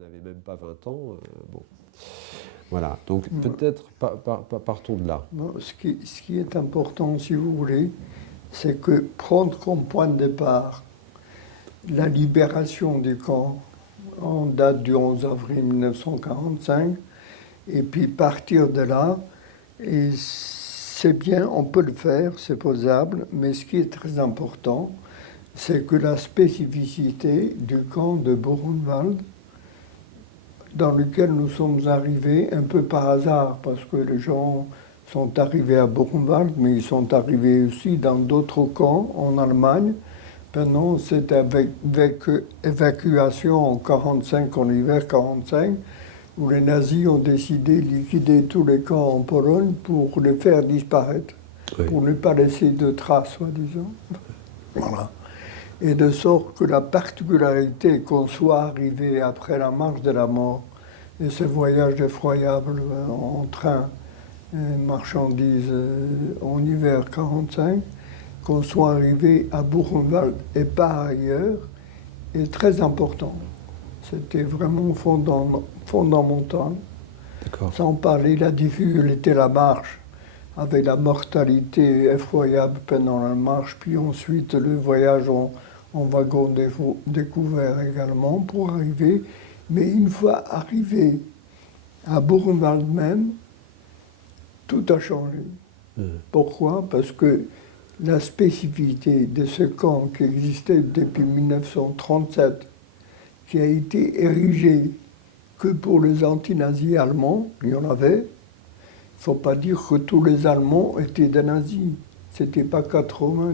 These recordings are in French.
n'avait même pas 20 ans. Bon. Voilà, donc peut-être partons de là. Bon, ce qui est important, si vous voulez, c'est que prendre comme point de départ la libération du camp en date du 11 avril 1945, et puis partir de là, et c'est bien, on peut le faire, c'est faisable, mais ce qui est très important, c'est que la spécificité du camp de Buchenwald, dans lequel nous sommes arrivés un peu par hasard, parce que les gens sont arrivés à Buchenwald, mais ils sont arrivés aussi dans d'autres camps en Allemagne. Pendant cette évacuation en 1945, en hiver 1945, où les nazis ont décidé de liquider tous les camps en Pologne pour les faire disparaître, oui, pour ne pas laisser de traces, soi-disant. Voilà. Et de sorte que la particularité qu'on soit arrivé après la marche de la mort et ce voyage effroyable en train, marchandises en hiver 1945, qu'on soit arrivé à Buchenwald et pas ailleurs, est très important. C'était vraiment fondamental. Sans parler de la difficulté de la marche, avec la mortalité effroyable pendant la marche, puis ensuite le voyage en wagon découvert également pour arriver. Mais une fois arrivé à Buchenwald même, tout a changé. Pourquoi? Parce que la spécificité de ce camp qui existait depuis 1937, qui a été érigé que pour les anti-nazis allemands, il y en avait. Il ne faut pas dire que tous les Allemands étaient des nazis. Ce n'était pas 100%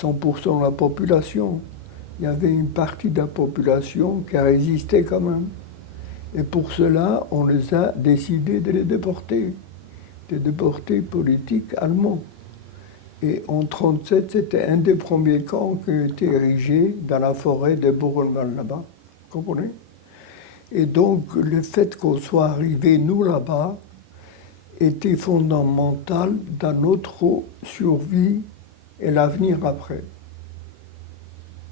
de la population. Il y avait une partie de la population qui a résisté quand même. Et pour cela, on les a décidé de les déporter. Des déportés politiques allemands. Et en 1937, c'était un des premiers camps qui a été érigé dans la forêt de Buchenwald là-bas. Vous comprenez? Et donc, le fait qu'on soit arrivé, nous, là-bas, était fondamental dans notre survie et l'avenir après.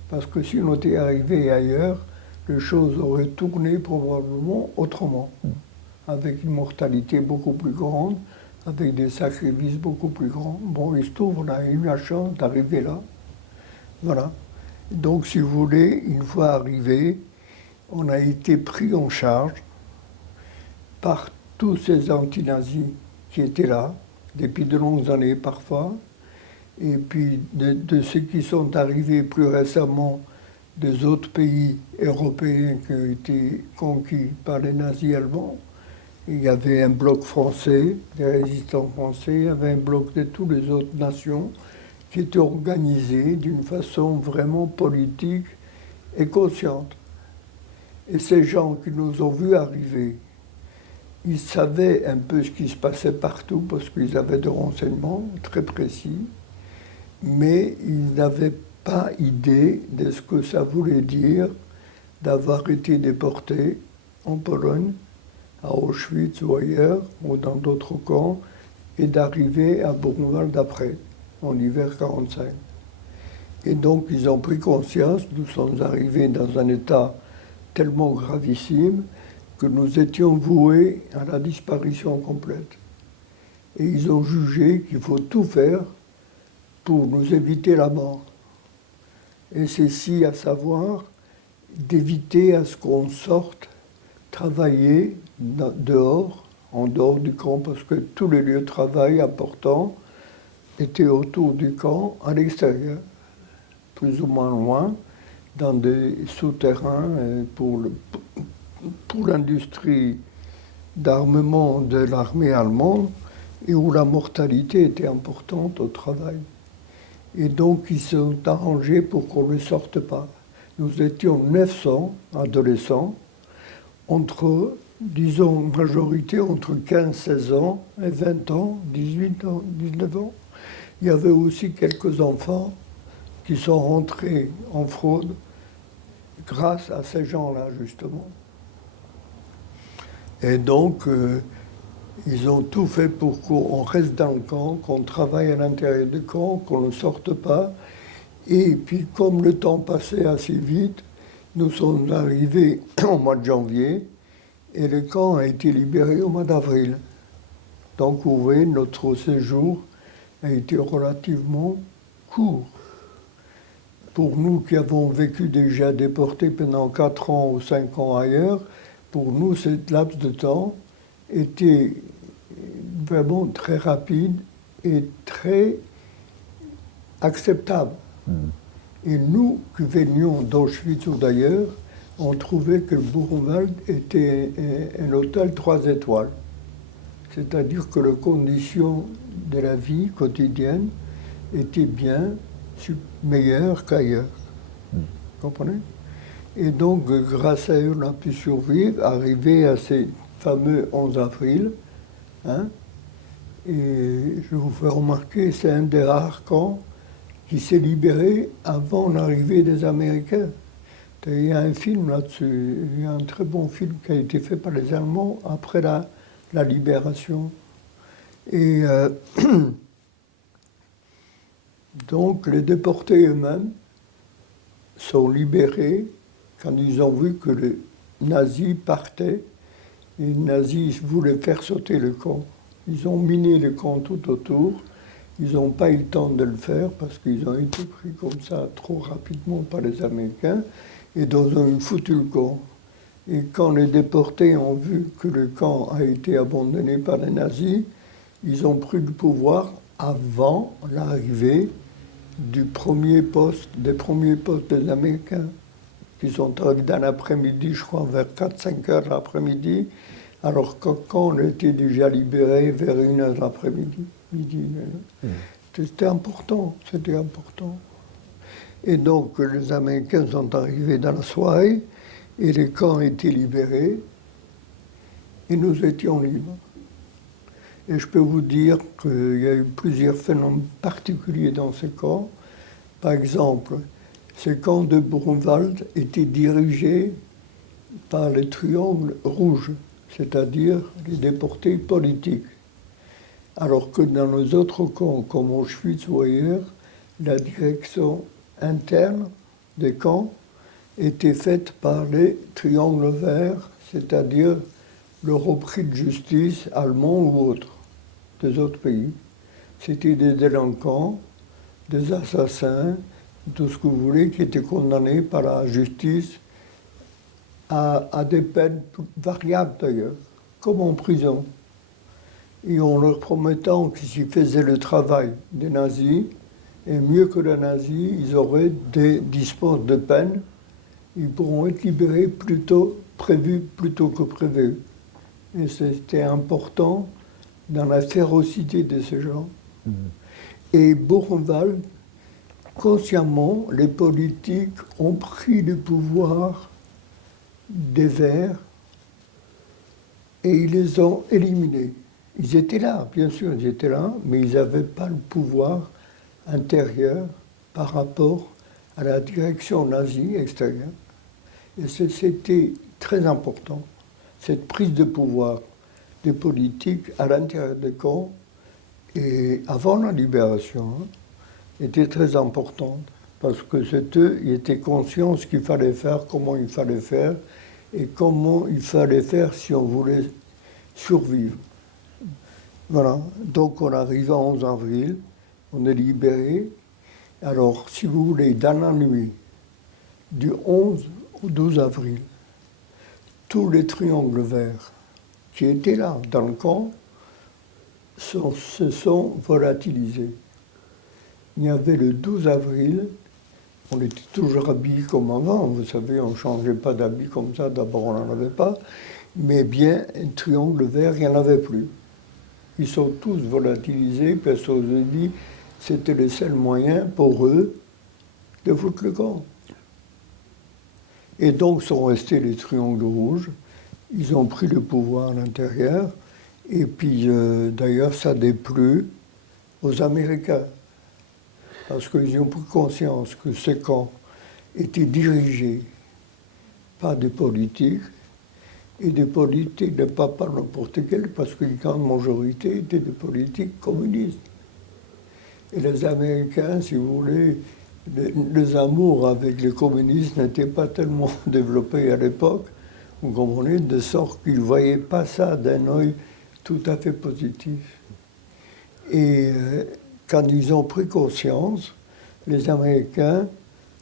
Parce que si on était arrivé ailleurs, les choses auraient tourné probablement autrement, avec une mortalité beaucoup plus grande, avec des sacrifices beaucoup plus grands. Bon, il se trouve, on a eu la chance d'arriver là. Voilà. Donc, si vous voulez, une fois arrivé, on a été pris en charge par tous ces anti-nazis qui étaient là, depuis de longues années parfois, et puis de ceux qui sont arrivés plus récemment des autres pays européens qui ont été conquis par les nazis allemands. Il y avait un bloc français, des résistants français, il y avait un bloc de toutes les autres nations qui étaient organisés d'une façon vraiment politique et consciente. Et ces gens qui nous ont vus arriver, ils savaient un peu ce qui se passait partout parce qu'ils avaient des renseignements très précis, mais ils n'avaient pas idée de ce que ça voulait dire d'avoir été déporté en Pologne, à Auschwitz ou ailleurs, ou dans d'autres camps, et d'arriver à Buchenwald après, en hiver 1945. Et donc ils ont pris conscience, nous sommes arrivés dans un état tellement gravissime que nous étions voués à la disparition complète. Et ils ont jugé qu'il faut tout faire pour nous éviter la mort. Et ceci, à savoir, d'éviter à ce qu'on sorte travailler dehors, en dehors du camp, parce que tous les lieux de travail importants étaient autour du camp, à l'extérieur, plus ou moins loin, dans des souterrains pour l'industrie d'armement de l'armée allemande, et où la mortalité était importante au travail. Et donc ils se sont arrangés pour qu'on ne sorte pas. Nous étions 900 adolescents, entre, disons, majorité entre 15-16 ans et 20 ans, 18 ans, 19 ans. Il y avait aussi quelques enfants qui sont rentrés en fraude grâce à ces gens-là, justement. Et donc, ils ont tout fait pour qu'on reste dans le camp, qu'on travaille à l'intérieur du camp, qu'on ne sorte pas. Et puis, comme le temps passait assez vite, Nous sommes arrivés au mois de janvier et le camp a été libéré au mois d'avril. Donc, vous voyez, notre séjour a été relativement court. Pour nous qui avons vécu déjà déportés pendant 4 ans ou 5 ans ailleurs, pour nous, cette laps de temps était vraiment très rapide et très acceptable. Et nous, qui venions d'Auschwitz ou d'ailleurs, on trouvait que Buchenwald était un hôtel 3 étoiles. C'est-à-dire que les conditions de la vie quotidienne étaient bien meilleures qu'ailleurs. Vous comprenez? Et donc, grâce à eux, on a pu survivre, arriver à ces fameux 11 avril. Hein? Et je vous fais remarquer, c'est un des rares camps qui s'est libéré avant l'arrivée des Américains. Il y a un film là-dessus, il y a un très bon film qui a été fait par les Allemands après la libération. Et donc les déportés eux-mêmes sont libérés quand ils ont vu que les nazis partaient. Et les nazis voulaient faire sauter le camp. Ils ont miné le camp tout autour. Ils n'ont pas eu le temps de le faire parce qu'ils ont été pris comme ça trop rapidement par les Américains et dans un foutu le camp. Et quand les déportés ont vu que le camp a été abandonné par les nazis, ils ont pris le pouvoir avant l'arrivée des premiers postes des Américains, qui sont arrivés dans l'après-midi, je crois, vers 4-5 heures l'après-midi, alors que quand on était déjà libéré vers 1 heure l'après-midi. C'était important. Et donc les Américains sont arrivés dans la soirée et les camps étaient libérés et nous étions libres. Et je peux vous dire qu'il y a eu plusieurs phénomènes particuliers dans ces camps. Par exemple, ces camps de Buchenwald étaient dirigés par les triangles rouges, c'est-à-dire les déportés politiques. Alors que dans les autres camps, comme Auschwitz ou ailleurs, la direction interne des camps était faite par les triangles verts, c'est-à-dire le repris de justice allemand ou autres, des autres pays. C'était des délinquants, des assassins, tout ce que vous voulez, qui étaient condamnés par la justice à des peines variables d'ailleurs, comme en prison. Et en leur promettant qu'ils faisaient le travail des nazis, et mieux que les nazis, ils auraient des dispenses de peine, ils pourront être libérés plutôt que prévu. Et c'était important dans la férocité de ces gens. Et Buchenwald, consciemment, les politiques ont pris le pouvoir des Verts et ils les ont éliminés. Ils étaient là, bien sûr, ils étaient là, mais ils n'avaient pas le pouvoir intérieur par rapport à la direction nazie extérieure. Et c'était très important, cette prise de pouvoir des politiques à l'intérieur des camps et avant la libération était très importante, parce que c'est eux, ils étaient conscients de ce qu'il fallait faire, comment il fallait faire, et comment il fallait faire si on voulait survivre. Voilà, donc on arrive à 11 avril, on est libéré. Alors, si vous voulez, dans la nuit du 11 au 12 avril, tous les triangles verts qui étaient là dans le camp se sont volatilisés. Il y avait le 12 avril, on était toujours habillés comme avant, vous savez, on ne changeait pas d'habits comme ça, d'abord on n'en avait pas, mais bien un triangle vert, il n'y en avait plus. Ils sont tous volatilisés parce qu'on se dit c'était le seul moyen pour eux de foutre le camp. Et donc sont restés les triangles rouges, ils ont pris le pouvoir à l'intérieur, et puis d'ailleurs ça déplut aux Américains, parce qu'ils ont pris conscience que ces camps étaient dirigés par des politiques, et des politiques de pas par n'importe quelle, parce qu'une grande majorité étaient des politiques communistes. Et les Américains, si vous voulez, les amours avec les communistes n'étaient pas tellement développés à l'époque, vous comprenez, de sorte qu'ils ne voyaient pas ça d'un œil tout à fait positif. Et quand ils ont pris conscience, les Américains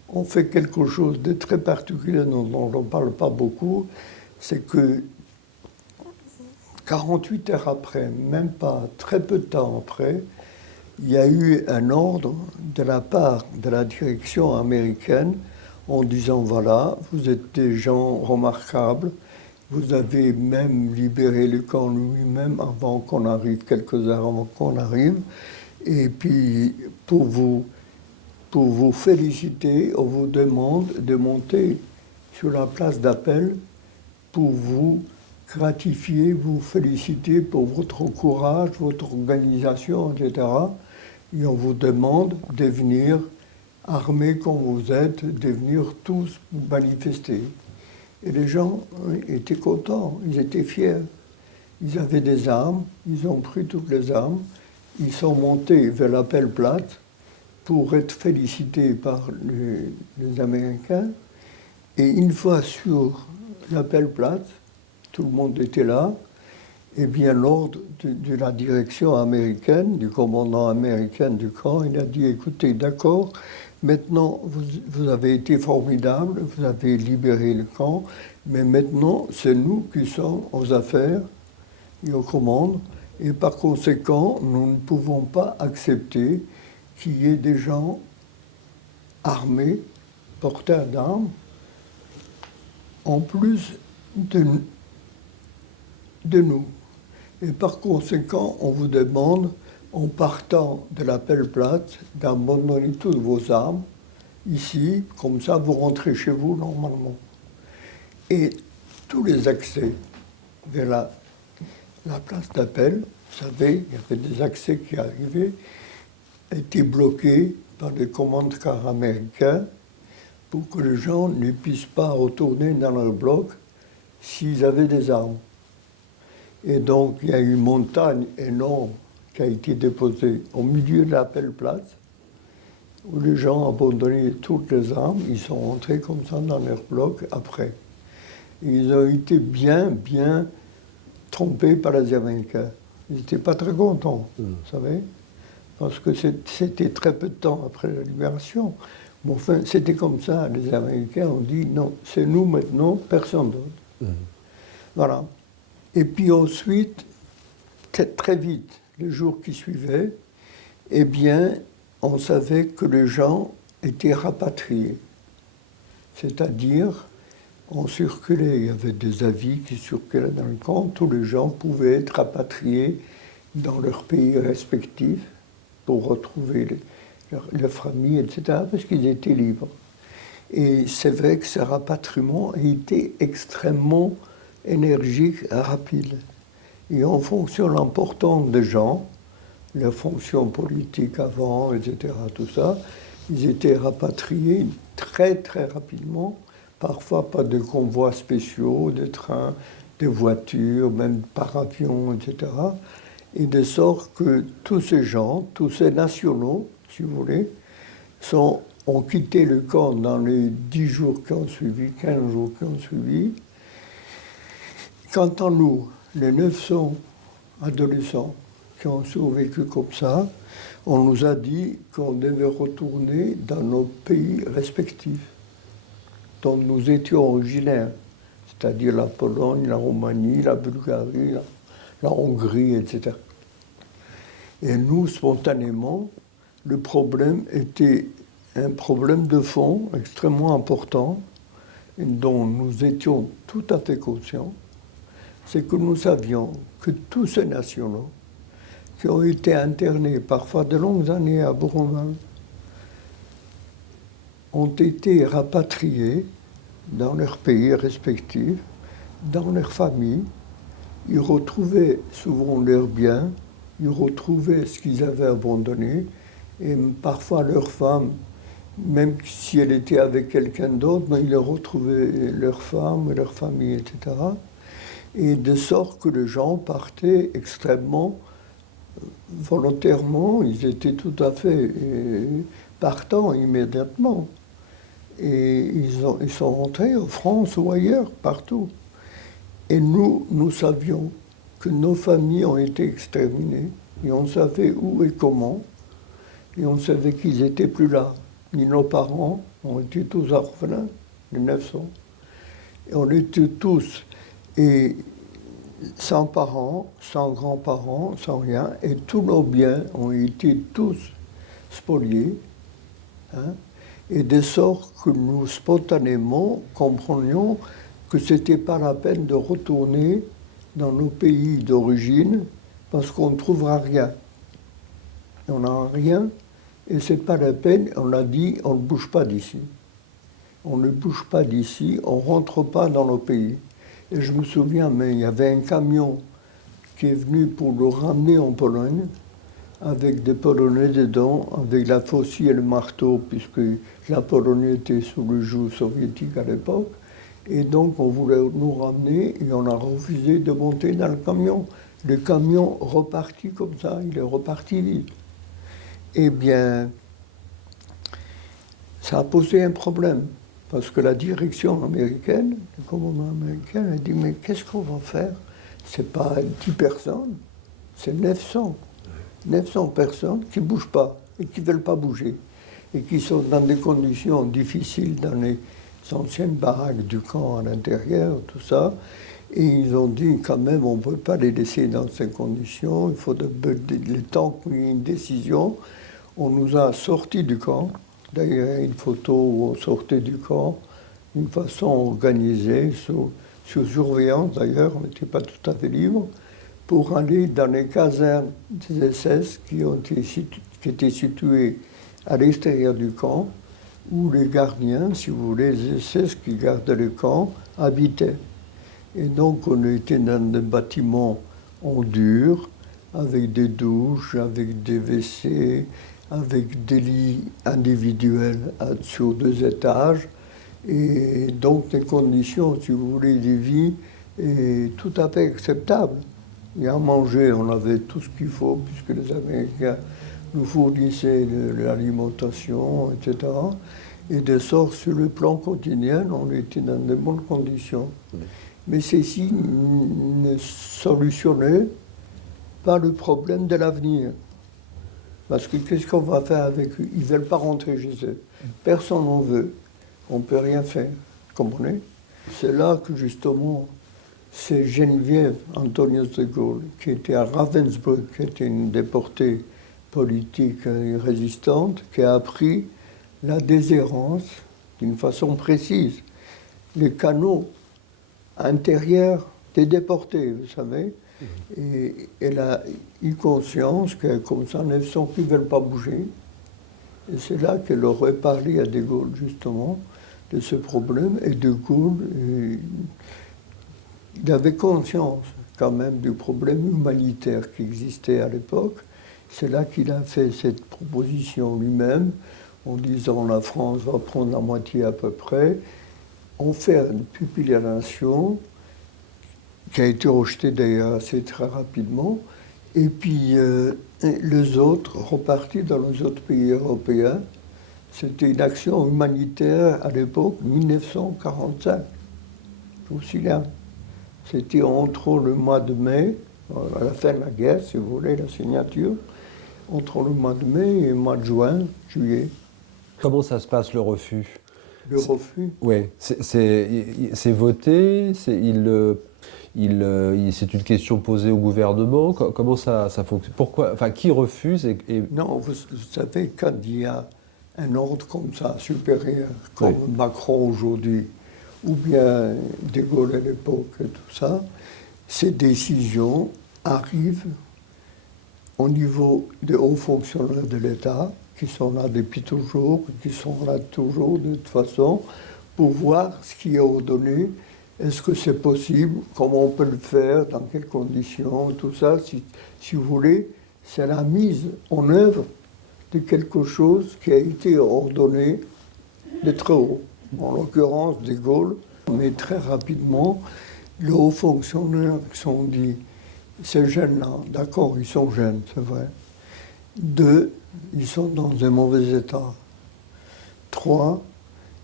ont fait quelque chose de très particulier dont on ne parle pas beaucoup, c'est que 48 heures après, même pas très peu de temps après, il y a eu un ordre de la part de la direction américaine en disant voilà, vous êtes des gens remarquables, vous avez même libéré le camp lui-même avant qu'on arrive, quelques heures avant qu'on arrive, et puis pour vous féliciter, on vous demande de monter sur la place d'appel pour vous gratifier, vous féliciter pour votre courage, votre organisation, etc. Et on vous demande de venir, armés comme vous êtes, de venir tous manifester. Et les gens étaient contents, ils étaient fiers. Ils avaient des armes, ils ont pris toutes les armes, ils sont montés vers l'appel plate pour être félicités par les Américains. Et une fois sur l'appel plate, tout le monde était là, et bien l'ordre de la direction américaine, du commandant américain du camp, il a dit, écoutez, d'accord, maintenant vous avez été formidable, vous avez libéré le camp, mais maintenant c'est nous qui sommes aux affaires et aux commandes, et par conséquent, nous ne pouvons pas accepter qu'il y ait des gens armés, porteurs d'armes, en plus de nous. Et par conséquent, on vous demande, en partant de l'appel plate, d'abandonner toutes vos armes ici, comme ça vous rentrez chez vous normalement. Et tous les accès vers la place d'appel, vous savez, il y avait des accès qui arrivaient, étaient bloqués par des commandants américains pour que les gens ne puissent pas retourner dans leur bloc s'ils avaient des armes. Et donc, il y a une montagne énorme qui a été déposée au milieu de l'appel plate, où les gens abandonnaient toutes les armes, ils sont rentrés comme ça dans leur bloc après. Et ils ont été bien trompés par les Américains. Ils n'étaient pas très contents, vous savez, parce que c'était très peu de temps après la libération. Bon, enfin, c'était comme ça, les Américains ont dit non, c'est nous maintenant, personne d'autre. Voilà. Et puis ensuite, très vite, les jours qui suivaient, eh bien, on savait que les gens étaient rapatriés. C'est-à-dire, on circulait, il y avait des avis qui circulaient dans le camp, tous les gens pouvaient être rapatriés dans leur pays respectif pour retrouver leur famille, etc., parce qu'ils étaient libres. Et c'est vrai que ce rapatriement a été extrêmement énergique et rapide. Et en fonction de l'importance des gens, leurs fonctions politiques avant, etc., tout ça, ils étaient rapatriés très rapidement, parfois par des convois spéciaux, des trains, des voitures, même par avion, etc. Et de sorte que tous ces gens, tous ces nationaux, si vous voulez, ont quitté le camp dans les 10 jours qui ont suivi, 15 jours qui ont suivi. Quant à nous, les 900 adolescents qui ont survécu comme ça, on nous a dit qu'on devait retourner dans nos pays respectifs, dont nous étions originaires, c'est-à-dire la Pologne, la Roumanie, la Bulgarie, la Hongrie, etc. Et nous, spontanément, le problème était un problème de fond extrêmement important, dont nous étions tout à fait conscients, c'est que nous savions que tous ces nationaux qui ont été internés parfois de longues années à Buchenwald ont été rapatriés dans leurs pays respectifs, dans leurs familles. Ils retrouvaient souvent leurs biens, ils retrouvaient ce qu'ils avaient abandonné, et parfois leurs femmes, même si elles étaient avec quelqu'un d'autre, mais ils retrouvaient leurs femmes, leur famille, etc. Et de sorte que les gens partaient extrêmement volontairement, ils étaient tout à fait partant immédiatement. Et ils sont rentrés en France ou ailleurs, partout. Et nous savions que nos familles ont été exterminées, et on savait où et comment, et on savait qu'ils n'étaient plus là. Ni nos parents, on était tous orphelins, les 900. Et on était tous, et sans parents, sans grands-parents, sans rien, et tous nos biens ont été tous spoliés, hein, et de sorte que nous, spontanément, comprenions que ce n'était pas la peine de retourner dans nos pays d'origine, parce qu'on ne trouvera rien. Et on n'a rien, et ce n'est pas la peine, on a dit, on ne bouge pas d'ici. On ne bouge pas d'ici, on ne rentre pas dans nos pays. Et je me souviens, mais il y avait un camion qui est venu pour le ramener en Pologne, avec des Polonais dedans, avec la faucille et le marteau, puisque la Pologne était sous le joug soviétique à l'époque. Et donc on voulait nous ramener et on a refusé de monter dans le camion. Le camion repartit comme ça, il est reparti vite. Eh bien, ça a posé un problème, parce que la direction américaine, le commandement américain, a dit, mais qu'est-ce qu'on va faire? C'est pas 10 personnes, c'est 900. 900 personnes qui ne bougent pas et qui ne veulent pas bouger, et qui sont dans des conditions difficiles dans les anciennes baraques du camp à l'intérieur, tout ça. Et ils ont dit quand même, on ne peut pas les laisser dans ces conditions, il faut le temps qu'il y ait une décision. On nous a sortis du camp. D'ailleurs, il y a une photo où on sortait du camp d'une façon organisée, sous surveillance d'ailleurs, on n'était pas tout à fait libre, pour aller dans les casernes des SS qui étaient situées à l'extérieur du camp, où les gardiens, si vous voulez, les SS qui gardaient le camp, habitaient. Et donc on était dans des bâtiments en dur, avec des douches, avec des WC, avec des lits individuels sur 2 étages, et donc des conditions, si vous voulez, de vie tout à fait acceptables. Et à manger, on avait tout ce qu'il faut, puisque les Américains nous fournissaient de l'alimentation, etc. Et de sorte, sur le plan quotidien, on était dans de bonnes conditions. Oui. Mais ceci ne solutionnait pas le problème de l'avenir. Parce que qu'est-ce qu'on va faire avec eux? Ils ne veulent pas rentrer chez eux. Personne n'en veut. On ne peut rien faire. Vous comprenez? C'est là que, justement, c'est Geneviève Antonius de Gaulle, qui était à Ravensbrück, qui était une déportée politique et résistante, qui a appris la déshérence d'une façon précise. Les canaux intérieurs des déportés, vous savez. Et elle a eu conscience que, comme ça, 900 qui ne veulent pas bouger. Et c'est là qu'elle aurait parlé à De Gaulle, justement, de ce problème. Et De Gaulle, il avait conscience, quand même, du problème humanitaire qui existait à l'époque. C'est là qu'il a fait cette proposition lui-même, en disant la France va prendre la moitié à peu près, en faire une pupille à la nation, qui a été rejetée d'ailleurs assez très rapidement, et puis les autres repartis dans les autres pays européens. C'était une action humanitaire à l'époque, 1945, aussi là. C'était entre le mois de mai, à la fin de la guerre, si vous voulez, la signature, entre le mois de mai et le mois de juin, juillet. Comment ça se passe, le refus? Le refus? Oui, c'est voté, c'est une question posée au gouvernement. Comment ça fonctionne? Pourquoi, enfin, qui refuse Non, vous savez, quand il y a un ordre comme ça, supérieur, comme oui. Macron aujourd'hui, ou bien De Gaulle à l'époque, et tout ça, ces décisions arrivent au niveau des hauts fonctionnaires de l'État, qui sont là depuis toujours, qui sont là toujours de toute façon, pour voir ce qui est ordonné. Est-ce que c'est possible? Comment on peut le faire? Dans quelles conditions? Tout ça, si vous voulez, c'est la mise en œuvre de quelque chose qui a été ordonné de très haut. En l'occurrence, De Gaulle, mais très rapidement, les hauts fonctionnaires qui sont dit, ces jeunes-là, d'accord, ils sont jeunes, c'est vrai. 2, ils sont dans un mauvais état. 3,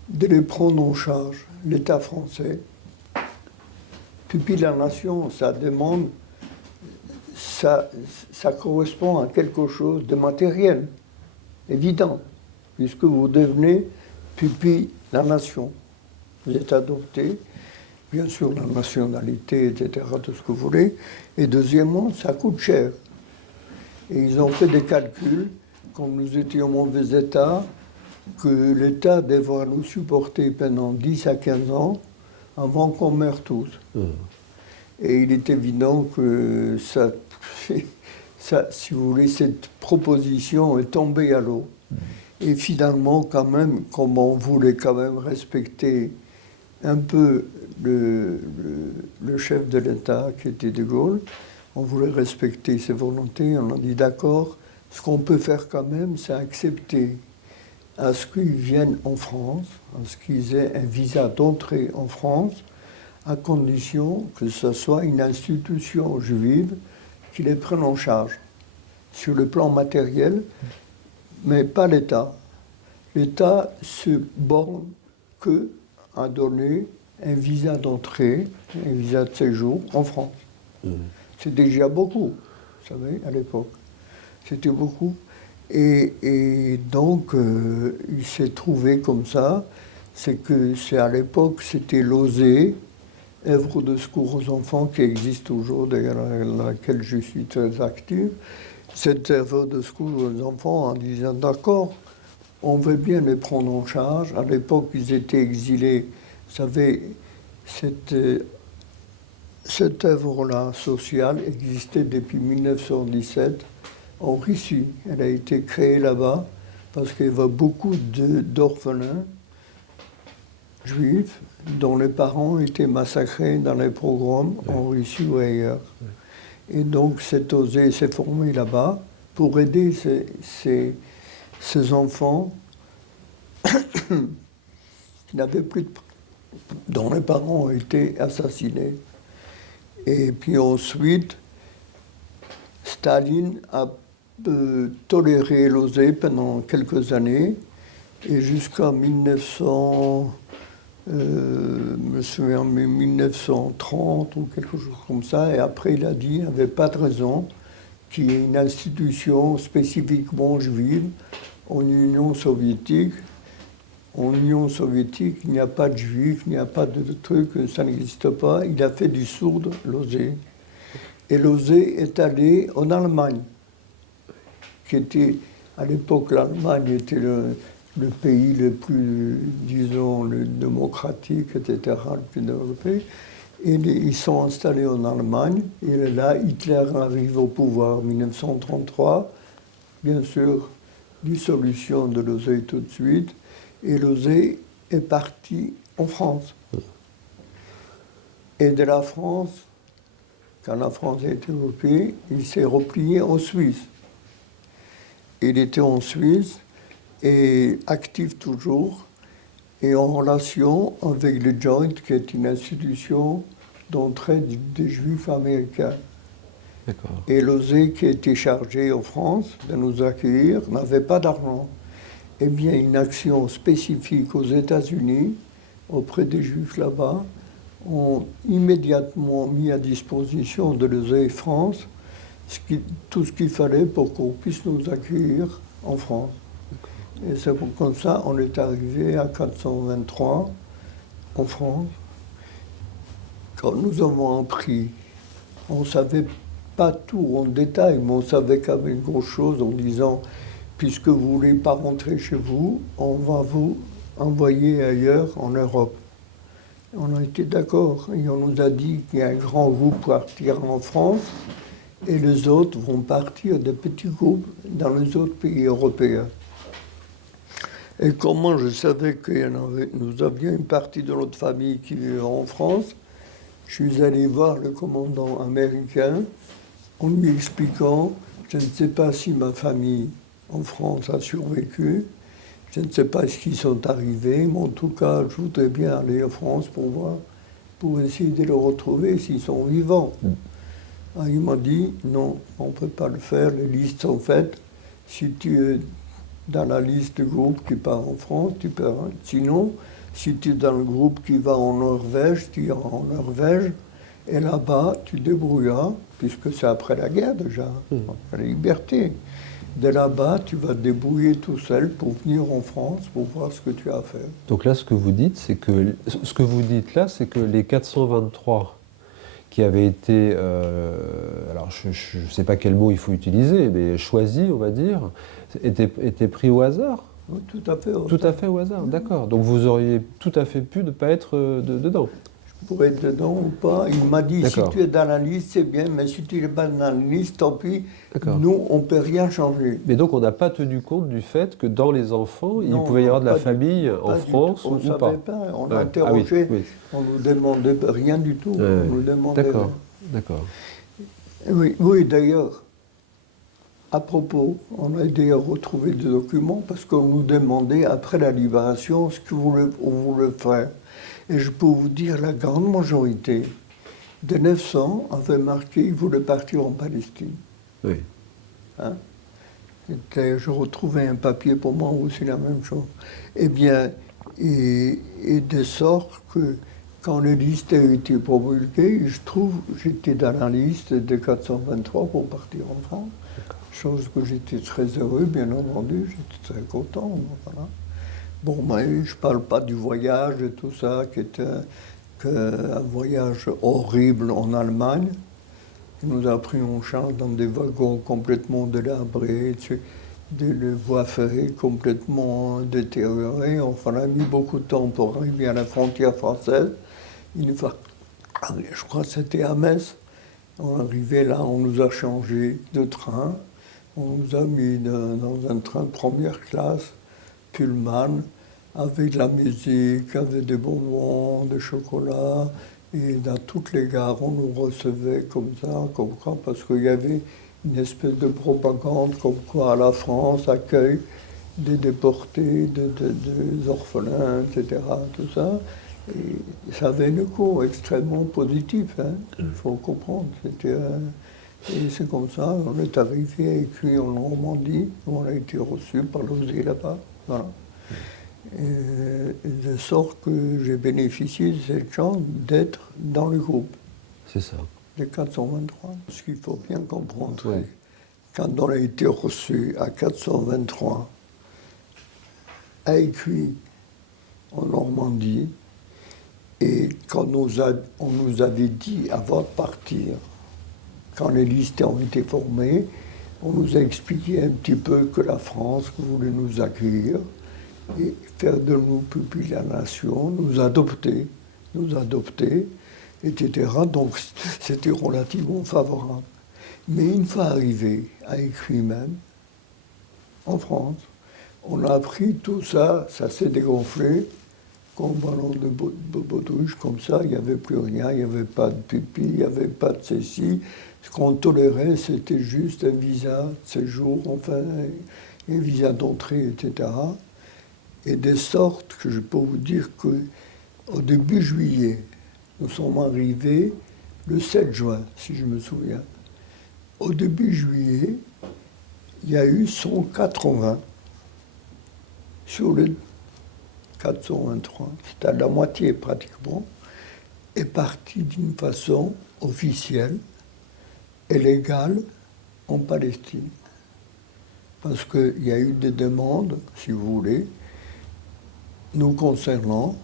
de les prendre en charge, l'État français. Puis la nation, ça demande, ça correspond à quelque chose de matériel, évident, puisque vous devenez pupille la nation. Vous êtes adopté, bien sûr la nationalité, etc., tout ce que vous voulez. Et deuxièmement, ça coûte cher. Et ils ont fait des calculs, comme nous étions en mauvais état, que l'État devra nous supporter pendant 10 à 15 ans avant qu'on meure tous. Et il est évident que ça, si vous voulez, cette proposition est tombée à l'eau. Et finalement, quand même, comme on voulait quand même respecter un peu le chef de l'État, qui était De Gaulle, on voulait respecter ses volontés, on a dit d'accord, ce qu'on peut faire quand même, c'est accepter à ce qu'ils viennent en France, à ce qu'ils aient un visa d'entrée en France, à condition que ce soit une institution juive qui les prenne en charge, sur le plan matériel, mais pas l'État. L'État se borne que à donner un visa d'entrée, un visa de séjour en France. C'est déjà beaucoup, vous savez, à l'époque. C'était beaucoup. Et donc, il s'est trouvé comme ça. C'est à l'époque, c'était l'OSE, œuvre de secours aux enfants, qui existe toujours, d'ailleurs, dans laquelle je suis très actif. Cette œuvre de secours aux enfants, en disant d'accord, on veut bien les prendre en charge. À l'époque, ils étaient exilés. Vous savez, cette œuvre-là sociale existait depuis 1917 en Russie. Elle a été créée là-bas parce qu'il y avait beaucoup d'orphelins juifs dont les parents étaient massacrés dans les pogroms en Russie ou ailleurs. Et donc, cet OSE s'est formé là-bas pour aider ces enfants qui n'avaient plus dont les parents ont été assassinés. Et puis ensuite, Staline a toléré l'OSE pendant quelques années, et jusqu'en 1930 ou quelque chose comme ça, et après il a dit qu'il n'y avait pas de raison qu'il y ait une institution spécifiquement juive en Union soviétique. En Union soviétique, il n'y a pas de juifs, il n'y a pas de trucs, ça n'existe pas. Il a fait du sourd, l'OSE. Et l'OSE est allé en Allemagne, qui était, à l'époque, l'Allemagne était le pays le plus, disons, le démocratique, etc., le plus développé. Et ils sont installés en Allemagne. Et là, Hitler arrive au pouvoir en 1933. Bien sûr, dissolution de l'OSE tout de suite. Et l'OSE est parti en France. Et de la France, quand la France a été occupée, il s'est replié en Suisse. Il était en Suisse et actif toujours, et en relation avec le Joint, qui est une institution d'entraide des Juifs américains. D'accord. Et l'OSE, qui était chargé en France de nous accueillir, n'avait pas d'argent. Eh bien, une action spécifique aux États-Unis, auprès des Juifs là-bas, ont immédiatement mis à disposition de l'OSE France tout ce qu'il fallait pour qu'on puisse nous accueillir en France. Et c'est comme ça on est arrivé à 423 en France. Quand nous avons appris, on ne savait pas tout en détail, mais on savait quand même une grosse chose en disant, puisque vous ne voulez pas rentrer chez vous, on va vous envoyer ailleurs en Europe. On a été d'accord et on nous a dit qu'il y a un grand groupe partira en France et les autres vont partir de petits groupes dans les autres pays européens. Et comment je savais que nous avions une partie de notre famille qui vivait en France, je suis allé voir le commandant américain en lui expliquant, je ne sais pas si ma famille en France a survécu, je ne sais pas ce qu'ils sont arrivés, mais en tout cas, je voudrais bien aller en France pour voir, pour essayer de les retrouver s'ils sont vivants. Il m'a dit, non, on ne peut pas le faire, les listes sont faites. Si tu es dans la liste du groupe qui part en France, tu pars. Sinon, si tu es dans le groupe qui va en Norvège, tu iras en Norvège, et là-bas, tu débrouilleras, puisque c'est après la guerre déjà, la liberté. De là-bas, tu vas te débrouiller tout seul pour venir en France, pour voir ce que tu as à faire. Donc là, ce que vous dites, c'est que les 423 qui avaient été, alors je ne sais pas quel mot il faut utiliser, mais choisis, on va dire, étaient pris au hasard. Oui, tout à fait. Tout à fait au hasard, d'accord. Donc vous auriez tout à fait pu ne pas être dedans. Pour être dedans ou pas, il m'a dit, si D'accord. tu es dans la liste, c'est bien, mais si tu n'es pas dans la liste, tant pis, D'accord. nous, on ne peut rien changer. Mais donc on n'a pas tenu compte du fait que dans les enfants, il Non, pouvait y avoir de la pas famille en France on ou ne savait pas. pas. On a Ouais. interrogé, Ah oui, oui. on ne nous demandait rien du tout. On nous demandait D'accord, rien. d'accord. Oui, oui, d'ailleurs, à propos, on a d'ailleurs retrouvé des documents parce qu'on nous demandait, après la libération, ce qu'on voulait faire. Et je peux vous dire, la grande majorité des 900 avait marqué qu'ils voulaient partir en Palestine. Oui. Hein? Je retrouvais un papier pour moi aussi la même chose. Eh bien, et de sorte que quand les listes ont été promulguées, je trouve j'étais dans la liste des 423 pour partir en France. Chose que j'étais très heureux, bien entendu, j'étais très content. Voilà. Bon, mais je ne parle pas du voyage et tout ça, qui était un voyage horrible en Allemagne. Il nous a pris en charge dans des wagons complètement délabrés, des voies ferrées complètement détériorées. Enfin, on a mis beaucoup de temps pour arriver à la frontière française. Une fois, je crois que c'était à Metz. On est arrivé là, on nous a changé de train. On nous a mis dans un train de première classe, Pullman, avec de la musique, avec des bonbons, des chocolats. Et dans toutes les gares, on nous recevait comme ça, comme quoi, parce qu'il y avait une espèce de propagande comme quoi la France accueille des déportés, des orphelins, etc. Tout ça. Et ça avait un écho extrêmement positif, hein, il faut comprendre. Et c'est comme ça, on est arrivé à Écueillé en Normandie, où on a été reçu par l'OSE là-bas. Voilà. Et de sorte que j'ai bénéficié de cette chance d'être dans le groupe. C'est ça. Des 423. Ce qu'il faut bien comprendre, Ouais. quand on a été reçu à 423, à Écueillé, en Normandie, et quand on nous avait dit, avant de partir, quand les listes ont été formées, on nous a expliqué un petit peu que la France voulait nous accueillir et faire de nous pupilles de la nation, nous adopter, etc. Donc c'était relativement favorable. Mais une fois arrivé à Écueillé même, en France, on a appris tout ça, ça s'est dégonflé, comme un ballon de baudruche, comme ça, il n'y avait plus rien, il n'y avait pas de pipi, il n'y avait pas de ceci. Ce qu'on tolérait, c'était juste un visa de séjour, enfin, un visa d'entrée, etc. Et de sorte que je peux vous dire qu'au début juillet, nous sommes arrivés le 7 juin, si je me souviens. Au début juillet, il y a eu 180 sur les 423, c'est à la moitié pratiquement, est parti d'une façon officielle et légale en Palestine. Parce qu'il y a eu des demandes, si vous voulez, nous concernant,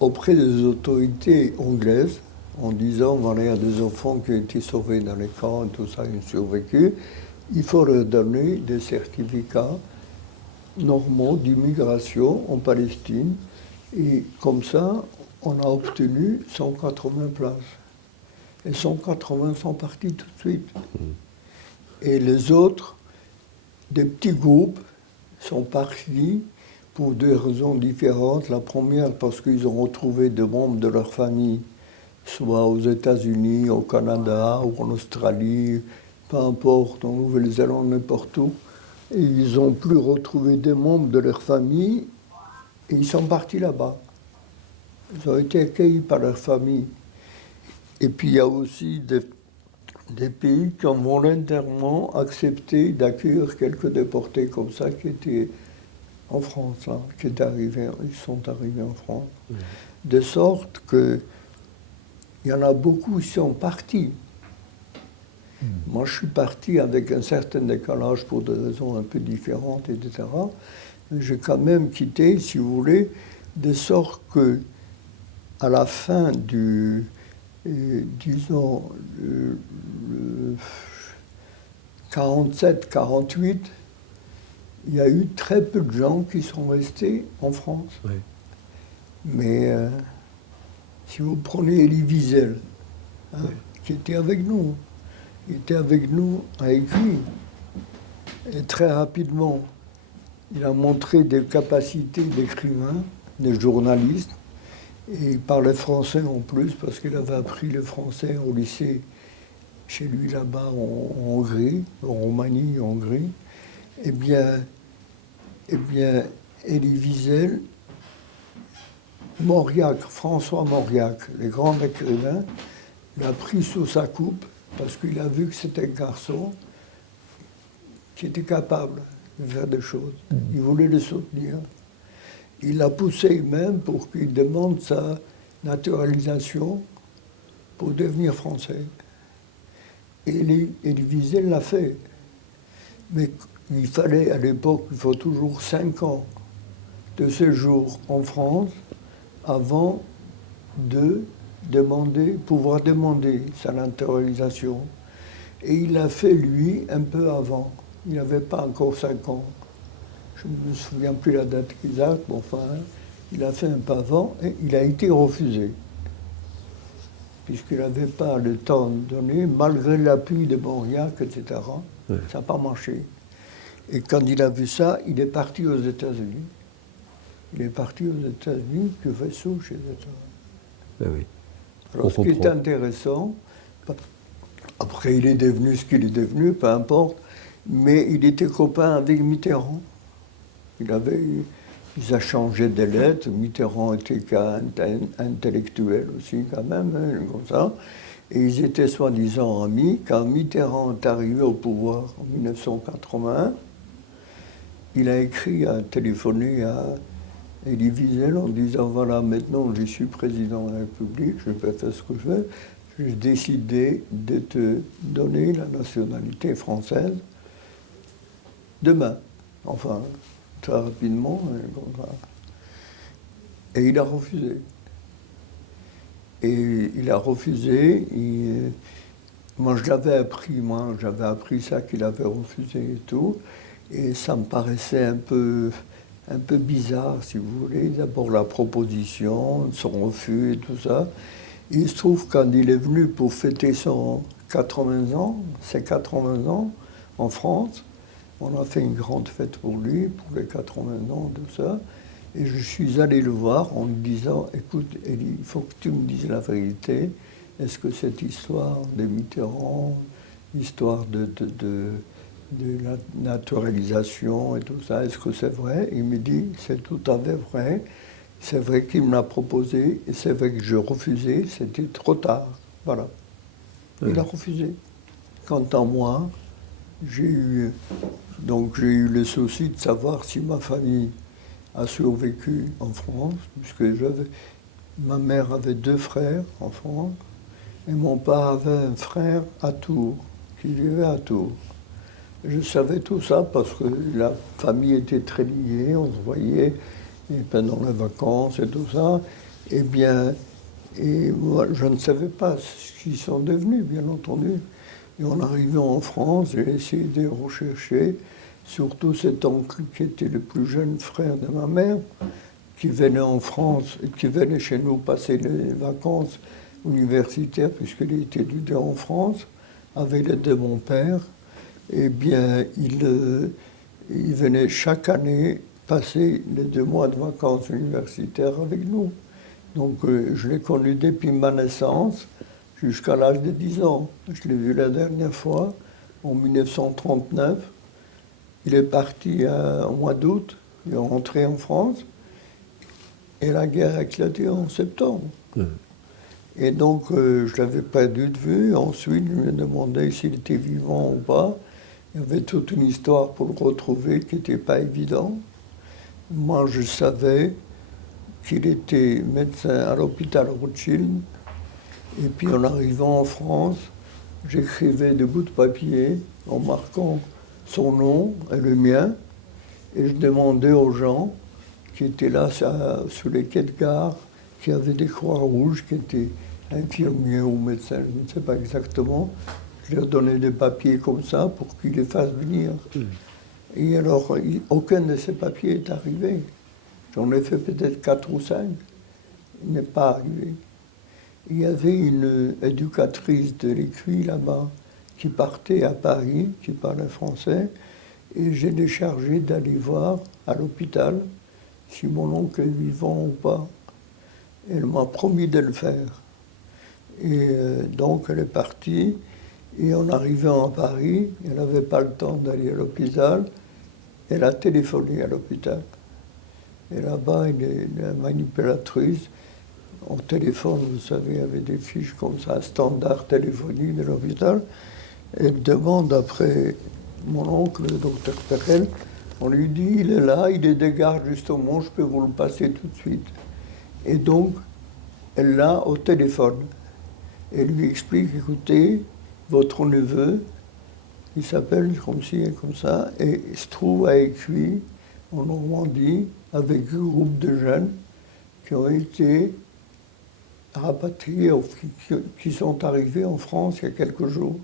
auprès des autorités anglaises, en disant, voilà, il y a des enfants qui ont été sauvés dans les camps, tout ça, ils ont survécu, il faut leur donner des certificats normaux d'immigration en Palestine. Et comme ça, on a obtenu 180 places. Et 180 sont partis tout de suite. Et les autres, des petits groupes, sont partis pour deux raisons différentes. La première, parce qu'ils ont retrouvé des membres de leur famille, soit aux États-Unis, au Canada ou en Australie, peu importe, en Nouvelle-Zélande, n'importe où. Et ils ont pu retrouver des membres de leur famille et ils sont partis là-bas. Ils ont été accueillis par leur famille. Et puis il y a aussi des pays qui ont volontairement accepté d'accueillir quelques déportés comme ça qui étaient en France, hein, ils sont arrivés en France. De sorte que il y en a beaucoup qui sont partis. Moi, je suis parti avec un certain décalage pour des raisons un peu différentes, etc. Mais j'ai quand même quitté, si vous voulez, de sorte que à la fin du, disons, le 47-48, il y a eu très peu de gens qui sont restés en France. Oui. Mais si vous prenez Elie Wiesel, hein, qui était avec nous, il était avec nous à Écrit. Et très rapidement, il a montré des capacités d'écrivain, de journaliste. Et il parlait français en plus, parce qu'il avait appris le français au lycée, chez lui là-bas en Hongrie, en Roumanie, en Hongrie. Eh bien, Elie Wiesel, Mauriac, François Mauriac, le grand écrivain, l'a pris sous sa coupe parce qu'il a vu que c'était un garçon qui était capable de faire des choses. Il voulait le soutenir. Il l'a poussé même pour qu'il demande sa naturalisation pour devenir français. Et Elie Wiesel l'a fait. Mais il fallait, à l'époque, il faut toujours 5 ans de séjour en France avant de pouvoir demander sa naturalisation. Et il l'a fait, lui, un peu avant. Il n'avait pas encore 5 ans. Je ne me souviens plus la date exacte, mais enfin, il a fait un peu avant et il a été refusé. Puisqu'il n'avait pas le temps de donner, malgré l'appui de Mauriac, etc. Oui. Ça n'a pas marché. Et quand il a vu ça, il est parti aux États-Unis. Il est parti aux États-Unis, que fait-il chez les États-Unis? Ben oui. Alors, ce qui est intéressant, après il est devenu ce qu'il est devenu, peu importe, mais il était copain avec Mitterrand. Ils ont changé des lettres. Mitterrand était qu'un intellectuel aussi, quand même, hein, comme ça. Et ils étaient soi-disant amis. Quand Mitterrand est arrivé au pouvoir en 1981, il a téléphoné à Elie Wiesel en disant, voilà, maintenant je suis président de la République, je peux faire ce que je veux. J'ai décidé de te donner la nationalité française demain. Enfin, très rapidement. Et il a refusé. Et il a refusé. Moi, j'avais appris ça qu'il avait refusé et tout. Et ça me paraissait un peu bizarre, si vous voulez. D'abord la proposition, son refus et tout ça. Il se trouve quand il est venu pour fêter ses 80 ans en France, on a fait une grande fête pour lui, pour les 80 ans, tout ça. Et je suis allé le voir en lui disant, écoute, Elie, il faut que tu me dises la vérité. Est-ce que cette histoire de Mitterrand, l'histoire de la naturalisation et tout ça, est-ce que c'est vrai? Il me dit, c'est tout à fait vrai. C'est vrai qu'il me l'a proposé, et c'est vrai que je refusais, c'était trop tard. Voilà. Il a refusé. Quant à moi, j'ai eu le souci de savoir si ma famille a survécu en France, puisque ma mère avait 2 frères en France, et mon père avait un frère à Tours, qui vivait à Tours. Je savais tout ça parce que la famille était très liée, on se voyait et pendant les vacances et tout ça. Eh bien, et moi, je ne savais pas ce qu'ils sont devenus, bien entendu. Et en arrivant en France, j'ai essayé de rechercher, surtout cet oncle qui était le plus jeune frère de ma mère, qui venait en France, qui venait chez nous passer les vacances universitaires, puisqu'il était étudiant en France, avec l'aide de mon père. Eh bien, il venait chaque année passer les 2 mois de vacances universitaires avec nous. Donc, je l'ai connu depuis ma naissance jusqu'à l'âge de 10 ans. Je l'ai vu la dernière fois, en 1939. Il est parti au mois d'août, il est rentré en France, et la guerre a éclaté en septembre. Et donc, je l'avais perdu de vue. Ensuite, je me demandais s'il était vivant ou pas. Il y avait toute une histoire pour le retrouver qui n'était pas évident. Moi, je savais qu'il était médecin à l'hôpital Rothschild. Et puis, en arrivant en France, j'écrivais des bouts de papier en marquant son nom et le mien. Et je demandais aux gens qui étaient là sur les quais de gare, qui avaient des croix rouges, qui étaient infirmiers ou médecins, je ne sais pas exactement. Je leur donnais des papiers comme ça pour qu'ils les fassent venir. Et alors, aucun de ces papiers est arrivé. J'en ai fait peut-être 4 ou 5. Il n'est pas arrivé. Il y avait une éducatrice de l'Écrit là-bas qui partait à Paris, qui parlait français, et j'ai déchargé d'aller voir à l'hôpital si mon oncle est vivant ou pas. Elle m'a promis de le faire. Et donc elle est partie, et en arrivant à Paris, elle n'avait pas le temps d'aller à l'hôpital, elle a téléphoné à l'hôpital. Et là-bas, une manipulatrice, au téléphone, vous savez, avec des fiches comme ça, standard téléphonique de l'hôpital, elle demande après mon oncle, le docteur Perel, on lui dit, il est là, il est de garde justement, je peux vous le passer tout de suite. Et donc, elle l'a au téléphone. Elle lui explique, écoutez, votre neveu, il s'appelle comme ci et comme ça, et il se trouve à Écueil, en Normandie, avec un groupe de jeunes qui ont été rapatriés, qui sont arrivés en France il y a quelques jours.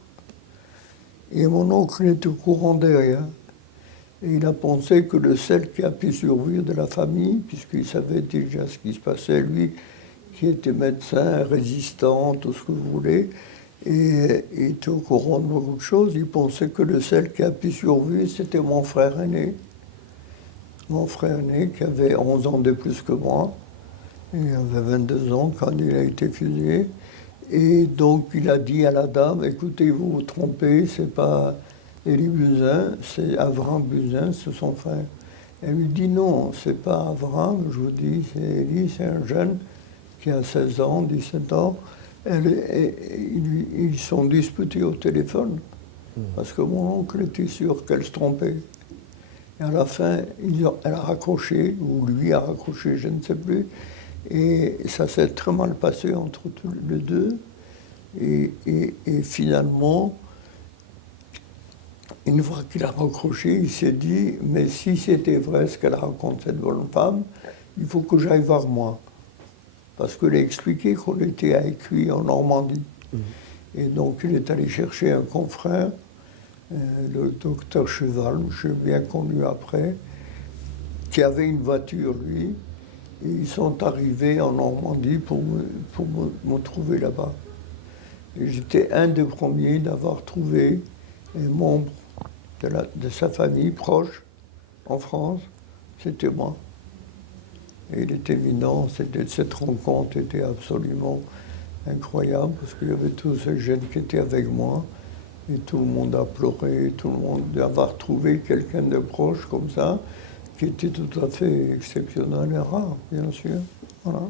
Et mon oncle est au courant de rien. Et il a pensé que le seul qui a pu survivre de la famille, puisqu'il savait déjà ce qui se passait, lui, qui était médecin, résistant, tout ce que vous voulez, et il était au courant de beaucoup de choses, il pensait que le seul qui a pu survivre, c'était mon frère aîné. Mon frère aîné, qui avait 11 ans de plus que moi, il avait 22 ans quand il a été fusillé. Et donc il a dit à la dame, écoutez, vous vous trompez, c'est pas Élie Buzyn, c'est Avram Buzyn, c'est son frère. Elle lui dit non, c'est pas Avram, je vous dis, c'est Élie, c'est un jeune qui a 16 ans, 17 ans. Ils sont disputés au téléphone, parce que mon oncle était sûr qu'elle se trompait. Et à la fin, elle a raccroché, ou lui a raccroché, je ne sais plus. Et ça s'est très mal passé entre tous les deux. Et finalement, une fois qu'il a raccroché, il s'est dit, mais si c'était vrai ce qu'elle raconte, cette bonne femme, il faut que j'aille voir moi. Parce qu'elle a expliqué qu'on était à Écueil, en Normandie. Et donc il est allé chercher un confrère, le docteur Cheval, je l'ai bien connu après, qui avait une voiture, lui, et ils sont arrivés en Normandie pour me trouver là-bas. Et j'étais un des premiers d'avoir trouvé un membre de sa famille proche en France, c'était moi. Et il est évident, cette rencontre était absolument incroyable, parce qu'il y avait tous ces jeunes qui étaient avec moi, et tout le monde a pleuré, tout le monde d'avoir trouvé quelqu'un de proche comme ça, qui était tout à fait exceptionnel et rare, bien sûr. Voilà.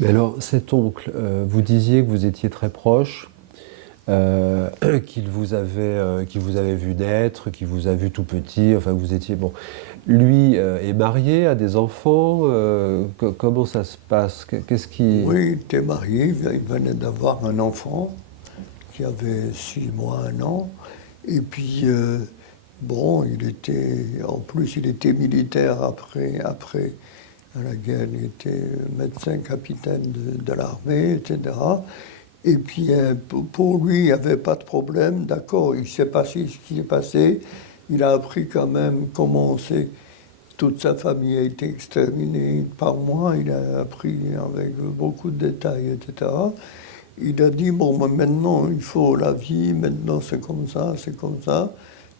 Mais alors, cet oncle, vous disiez que vous étiez très proche, qu'il vous avait vu naître, qu'il vous a vu tout petit, enfin vous étiez... Bon. Lui est marié, a des enfants, comment ça se passe? Qu'est-ce qui... Oui, il était marié, il venait d'avoir un enfant qui avait 6 mois, 1 an, et puis... bon, en plus, il était militaire après la guerre, il était médecin capitaine de l'armée, etc. Et puis, pour lui, il n'y avait pas de problème, d'accord, il s'est passé ce qui s'est passé, il a appris quand même comment toute sa famille a été exterminée par moi, il a appris avec beaucoup de détails, etc. Il a dit, bon, maintenant, il faut la vie, maintenant c'est comme ça, c'est comme ça.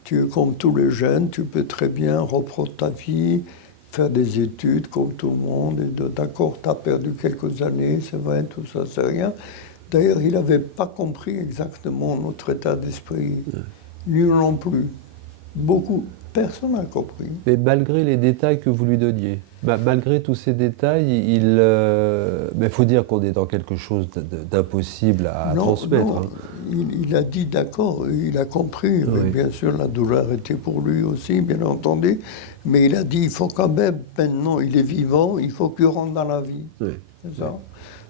Tu es comme tous les jeunes, tu peux très bien reprendre ta vie, faire des études comme tout le monde. D'accord, tu as perdu quelques années, c'est vrai, tout ça, c'est rien. D'ailleurs, il n'avait pas compris exactement notre état d'esprit. Lui non plus. Personne n'a compris. Mais malgré les détails que vous lui donniez? Malgré tous ces détails, mais faut dire qu'on est dans quelque chose d'impossible à transmettre. Non, il a dit d'accord, il a compris, Oui. mais bien sûr la douleur était pour lui aussi, bien entendu, mais il a dit il faut quand même, maintenant il est vivant, il faut qu'il rentre dans la vie. Oui. C'est ça.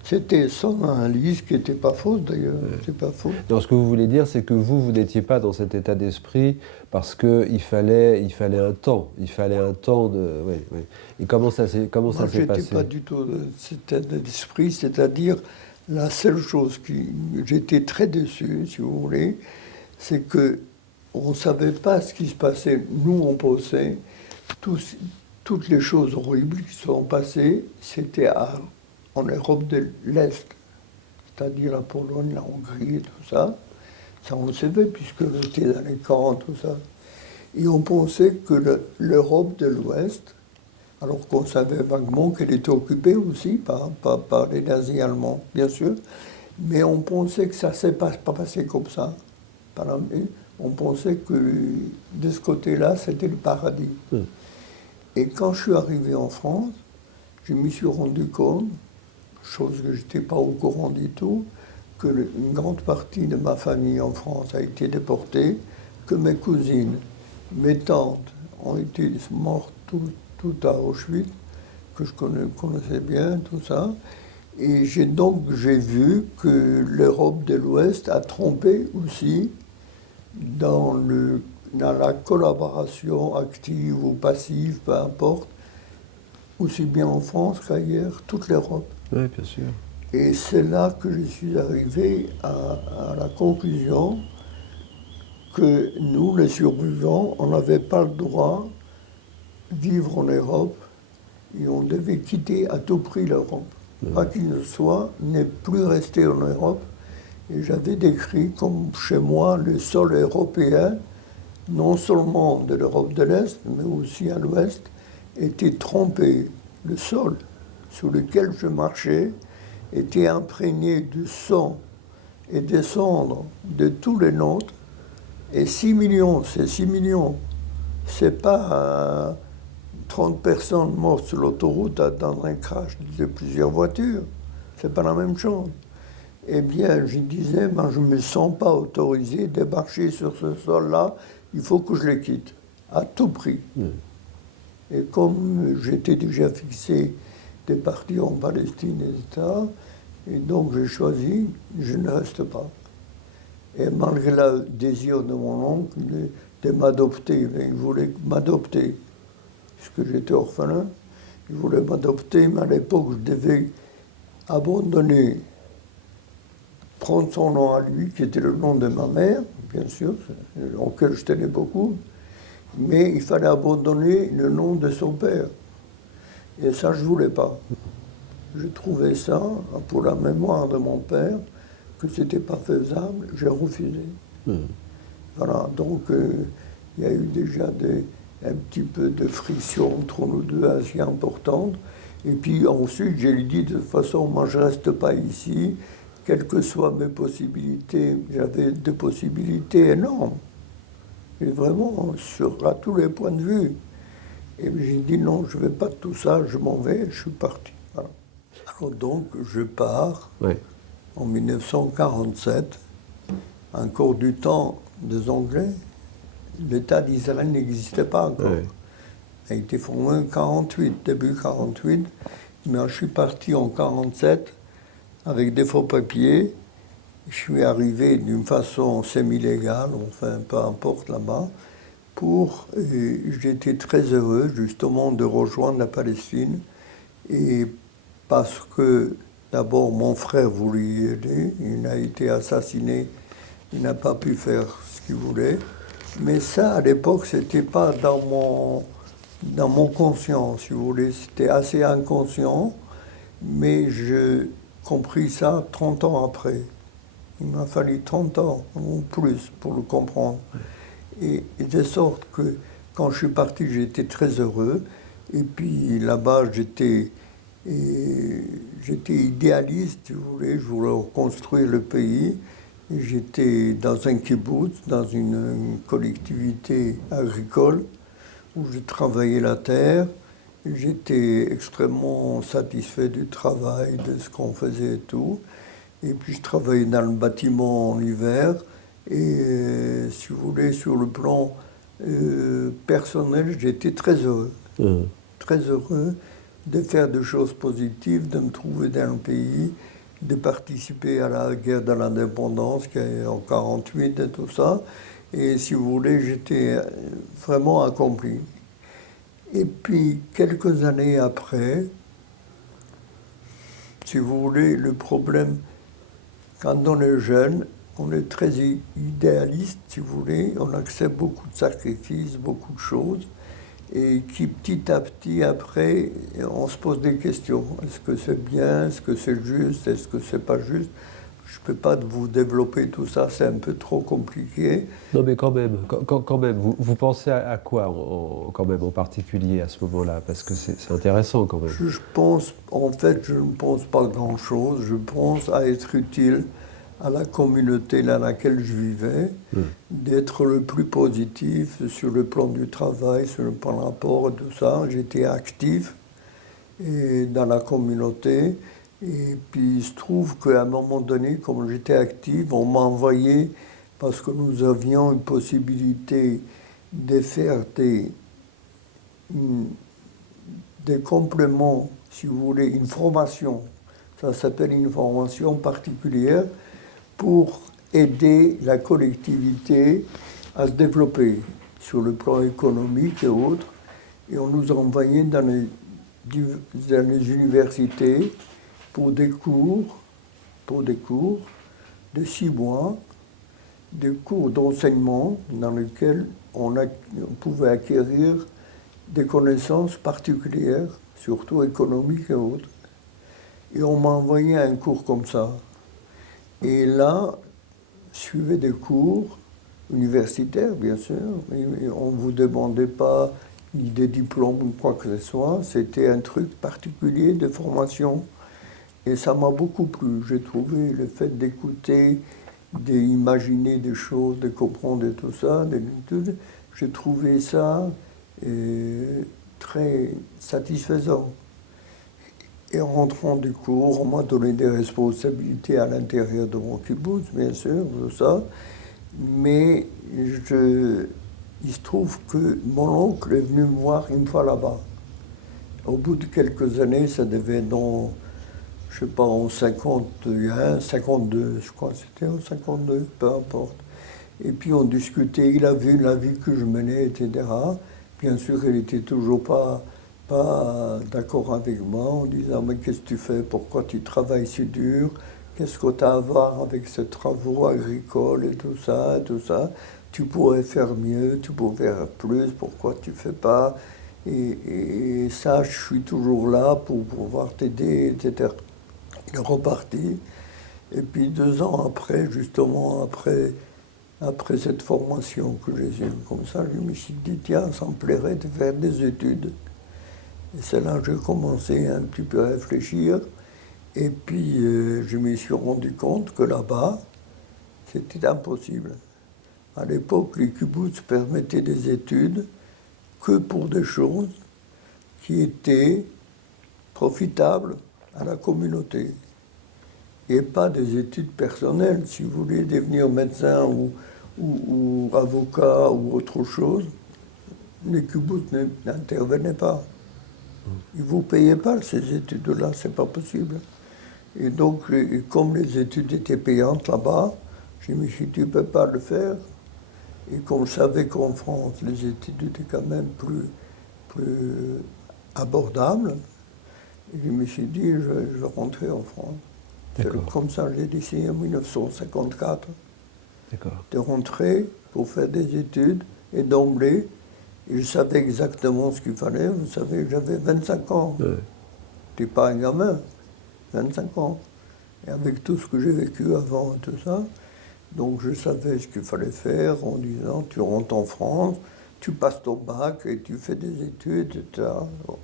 C'était son analyse qui n'était pas fausse d'ailleurs, c'est pas faux. Donc, ce que vous voulez dire, c'est que vous n'étiez pas dans cet état d'esprit parce qu'il fallait un temps. Il fallait un temps de. Oui, oui. Et comment ça s'est Moi, passé? je n'étais pas du tout dans cet état d'esprit, c'est-à-dire la seule chose qui. J'étais très déçu, si vous voulez, c'est que on ne savait pas ce qui se passait. Nous, on pensait, toutes les choses horribles qui sont passées, c'était en Europe de l'Est, c'est-à-dire la Pologne, la Hongrie et tout ça. Ça, on le savait, puisque on était dans les camps, tout ça. Et on pensait que l'Europe de l'Ouest, alors qu'on savait vaguement qu'elle était occupée aussi par les nazis allemands, bien sûr, mais on pensait que ça ne s'est pas passé comme ça. On pensait que de ce côté-là, c'était le paradis. Et quand je suis arrivé en France, je me suis rendu compte, chose que je n'étais pas au courant du tout, que une grande partie de ma famille en France a été déportée, que mes cousines, mes tantes ont été mortes tout à Auschwitz, que je connaissais bien, tout ça. Et j'ai vu que l'Europe de l'Ouest a trompé aussi dans la collaboration active ou passive, peu importe, aussi bien en France qu'ailleurs, toute l'Europe. Oui, bien sûr. Et c'est là que je suis arrivé à la conclusion que nous, les survivants, on n'avait pas le droit de vivre en Europe et on devait quitter à tout prix l'Europe. Pas qu'il ne soit, n'est plus resté en Europe. Et j'avais décrit comme chez moi le sol européen, non seulement de l'Europe de l'Est, mais aussi à l'Ouest, était trompé. Le sol sur lequel je marchais était imprégné du sang et des cendres de tous les nôtres. Et 6 millions, c'est 6 millions. C'est pas 30 personnes mortes sur l'autoroute dans un crash de plusieurs voitures. C'est pas la même chose. Eh bien, je disais, ben, je ne me sens pas autorisé de marcher sur ce sol-là, il faut que je le quitte, à tout prix. Et comme j'étais déjà fixé de partir en Palestine, etc., et donc j'ai choisi, je ne reste pas. Et malgré le désir de mon oncle de m'adopter, il voulait m'adopter, puisque j'étais orphelin, il voulait m'adopter, mais à l'époque je devais abandonner, prendre son nom à lui, qui était le nom de ma mère, bien sûr, auquel je tenais beaucoup, mais il fallait abandonner le nom de son père. Et ça, je ne voulais pas. Je trouvais ça, pour la mémoire de mon père, que ce n'était pas faisable, j'ai refusé. Voilà, donc il y a eu déjà un petit peu de friction entre nous deux assez importante. Et puis ensuite, je lui dit, de toute façon, moi je ne reste pas ici, quelles que soient mes possibilités, j'avais des possibilités énormes. Et vraiment, à tous les points de vue. Et j'ai dit non, je ne veux pas de tout ça, je m'en vais, je suis parti. Voilà. Alors donc, je pars en 1947, encore du temps des Anglais. L'État d'Israël n'existait pas encore. Il a été formé en 1948, début 1948, mais je suis parti en 1947 avec des faux papiers. Je suis arrivé d'une façon semi-légale, enfin peu importe là-bas, j'étais très heureux justement de rejoindre la Palestine, et parce que d'abord mon frère voulait y aider, il a été assassiné, il n'a pas pu faire ce qu'il voulait, mais ça à l'époque c'était pas dans mon conscience, si vous voulez, c'était assez inconscient, mais j'ai compris ça 30 ans après. Il m'a fallu 30 ans ou plus pour le comprendre. Et de sorte que quand je suis parti, j'étais très heureux. Et puis là-bas, j'étais idéaliste, si vous voulez. Je voulais reconstruire le pays. Et j'étais dans un kibbutz, dans une collectivité agricole, où je travaillais la terre. j'étais extrêmement satisfait du travail, de ce qu'on faisait et tout. Et puis je travaillais dans le bâtiment en hiver. Et si vous voulez, sur le plan personnel, j'étais très heureux. Très heureux de faire des choses positives, de me trouver dans le pays, de participer à la guerre de l'indépendance qui est en 1948 et tout ça. Et si vous voulez, j'étais vraiment accompli. Et puis, quelques années après, si vous voulez, le problème, quand on est jeune, on est très idéaliste, si vous voulez, on accepte beaucoup de sacrifices, beaucoup de choses, et qui petit à petit, après, on se pose des questions. Est-ce que c'est bien? Est-ce que c'est juste? Est-ce que c'est pas juste? Je ne peux pas vous développer tout ça, c'est un peu trop compliqué. Non, mais quand même, vous pensez à quoi quand même en particulier à ce moment-là? Parce que c'est intéressant quand même. Je pense, en fait, je ne pense pas grand-chose. Je pense à être utile à la communauté dans laquelle je vivais, d'être le plus positif sur le plan du travail, sur le plan rapport, tout ça. J'étais actif et dans la communauté. Et puis il se trouve qu'à un moment donné, comme j'étais actif, on m'a envoyé, parce que nous avions une possibilité de faire des compléments, si vous voulez, une formation. Ça s'appelle une formation particulière pour aider la collectivité à se développer sur le plan économique et autres. Et on nous a envoyés dans les universités pour des cours de 6 mois, des cours d'enseignement dans lesquels on pouvait acquérir des connaissances particulières, surtout économiques et autres. Et on m'a envoyé un cours comme ça. Et là, suivait des cours universitaires, bien sûr, mais on ne vous demandait pas ni des diplômes ou quoi que ce soit, c'était un truc particulier de formation. Et ça m'a beaucoup plu. J'ai trouvé le fait d'écouter, d'imaginer des choses, de comprendre et tout ça, j'ai trouvé ça très satisfaisant. Et en rentrant du cours, on m'a donné des responsabilités à l'intérieur de mon kibbutz, bien sûr, tout ça. Mais il se trouve que mon oncle est venu me voir une fois là-bas. Au bout de quelques années, ça devait être dans, je ne sais pas, en 51, 52, je crois, c'était en 52, peu importe. Et puis on discutait, il a vu la vie que je menais, etc. Bien sûr, il n'était toujours pas d'accord avec moi, en disant « Mais qu'est-ce que tu fais? Pourquoi tu travailles si dur? Qu'est-ce que tu as à voir avec ces travaux agricoles et tout ça, tout ça? Tu pourrais faire mieux, tu pourrais faire plus, pourquoi tu ne fais pas? Et ça, je suis toujours là pour pouvoir t'aider, etc. » Il est reparti. Et puis 2 ans après, justement, après cette formation que j'ai eue comme ça, je me suis dit, tiens, ça me plairait de faire des études. Et c'est là que j'ai commencé un petit peu à réfléchir. Et puis, je me suis rendu compte que là-bas, c'était impossible. À l'époque, les kibbutz permettaient des études que pour des choses qui étaient profitables à la communauté. Et pas des études personnelles. Si vous voulez devenir médecin ou avocat ou autre chose, les kibbutz n'intervenaient pas. Ils ne vous payaient pas ces études-là, c'est pas possible. Et donc, comme les études étaient payantes là-bas, je me suis dit, tu ne peux pas le faire. Et comme je savais qu'en France, les études étaient quand même plus abordables, je me suis dit, je vais rentrer en France. Comme ça, j'ai décidé en 1954 de rentrer pour faire des études. Et d'emblée, je savais exactement ce qu'il fallait. Vous savez, j'avais 25 ans. Je n'étais pas un gamin, 25 ans. Et avec tout ce que j'ai vécu avant et tout ça, donc je savais ce qu'il fallait faire en disant, tu rentres en France, tu passes ton bac et tu fais des études, etc. Bon.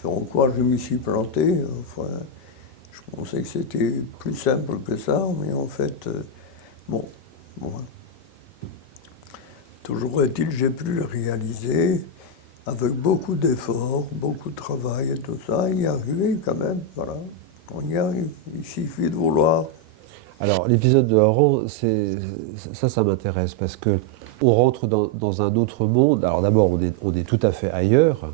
Sur quoi je me suis planté. Enfin, je pensais que c'était plus simple que ça, mais en fait, bon. Toujours est-il, j'ai pu le réaliser. avec beaucoup d'efforts, beaucoup de travail et tout ça, y arriver quand même, voilà. On y arrive, il suffit de vouloir. Alors, l'épisode de Oran, ça m'intéresse parce que on rentre dans un autre monde. Alors d'abord, on est tout à fait ailleurs.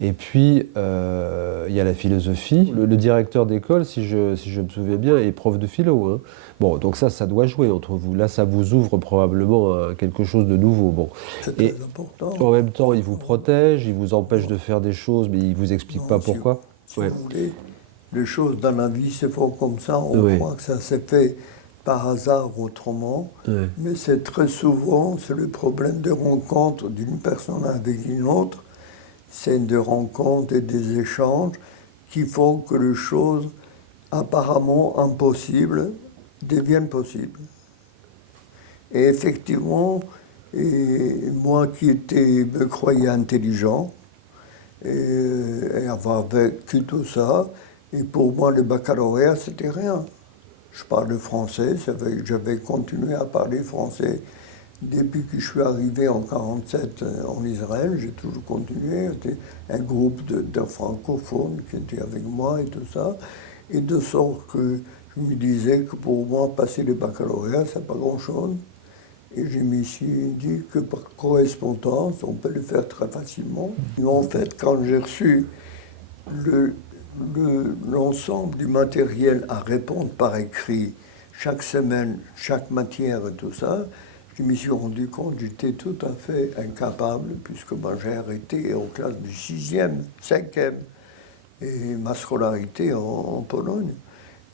Et puis, il y a la philosophie. Le directeur d'école, si je me souviens bien, est prof de philo, hein. Bon, donc ça doit jouer entre vous. Là, ça vous ouvre probablement à quelque chose de nouveau. Bon. C'est Et très important. en même temps, il vous protège, il vous empêche de faire des choses, mais il vous explique Non, pas pourquoi. si Ouais. vous voulez, les choses dans la vie se font comme ça, on Oui. croit que ça s'est fait par hasard autrement, Ouais. mais c'est très souvent, c'est le problème de rencontre d'une personne avec une autre, c'est des rencontres et des échanges qui font que les choses apparemment impossibles deviennent possibles. Et effectivement, moi qui me croyais intelligent, et avoir vécu tout ça, et pour moi le baccalauréat c'était rien. Je parle français, j'avais continué à parler français depuis que je suis arrivé en 1947 en Israël, j'ai toujours continué, c'était un groupe de francophones qui étaient avec moi et tout ça, et de sorte que je me disais que pour moi passer le baccalauréat c'est pas grand chose. Et je me suis dit que par correspondance, on peut le faire très facilement. Et en fait, quand j'ai reçu l'ensemble du matériel à répondre par écrit, chaque semaine, chaque matière et tout ça, je me suis rendu compte que j'étais tout à fait incapable, puisque j'ai arrêté en classe du 6e, 5e, et ma scolarité en Pologne.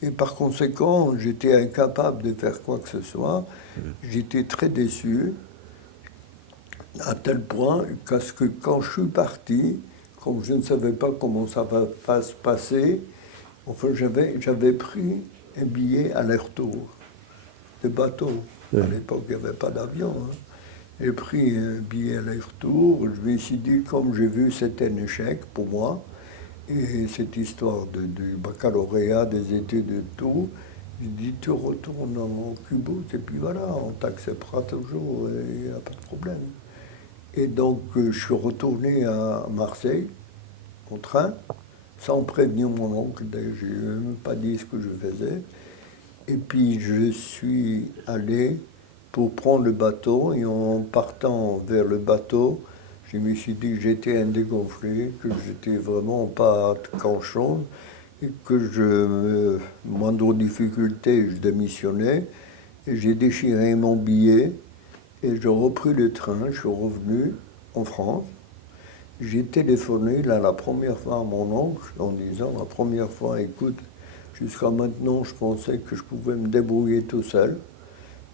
Et par conséquent, j'étais incapable de faire quoi que ce soit. J'étais très déçu, à tel point que quand je suis parti, comme je ne savais pas comment ça va se passer, enfin, j'avais pris un billet aller-retour de bateau. À l'époque, il n'y avait pas d'avion. Hein. J'ai pris un billet aller-retour. Je me suis dit, comme j'ai vu, c'était un échec pour moi. Et cette histoire du baccalauréat, des études et tout, je dis tu retournes au Cubo et puis voilà, on t'acceptera toujours, il n'y a pas de problème. Et donc je suis retourné à Marseille, en train, sans prévenir mon oncle, d'ailleurs je ne lui ai même pas dit ce que je faisais. Et puis je suis allé pour prendre le bateau, et en partant vers le bateau, je me suis dit que j'étais un dégonflé, que j'étais vraiment pas grand-chose, et que moindre difficulté, je démissionnais, et j'ai déchiré mon billet, et j'ai repris le train, je suis revenu en France. J'ai téléphoné là la première fois à mon oncle en disant, la première fois, écoute, jusqu'à maintenant, je pensais que je pouvais me débrouiller tout seul,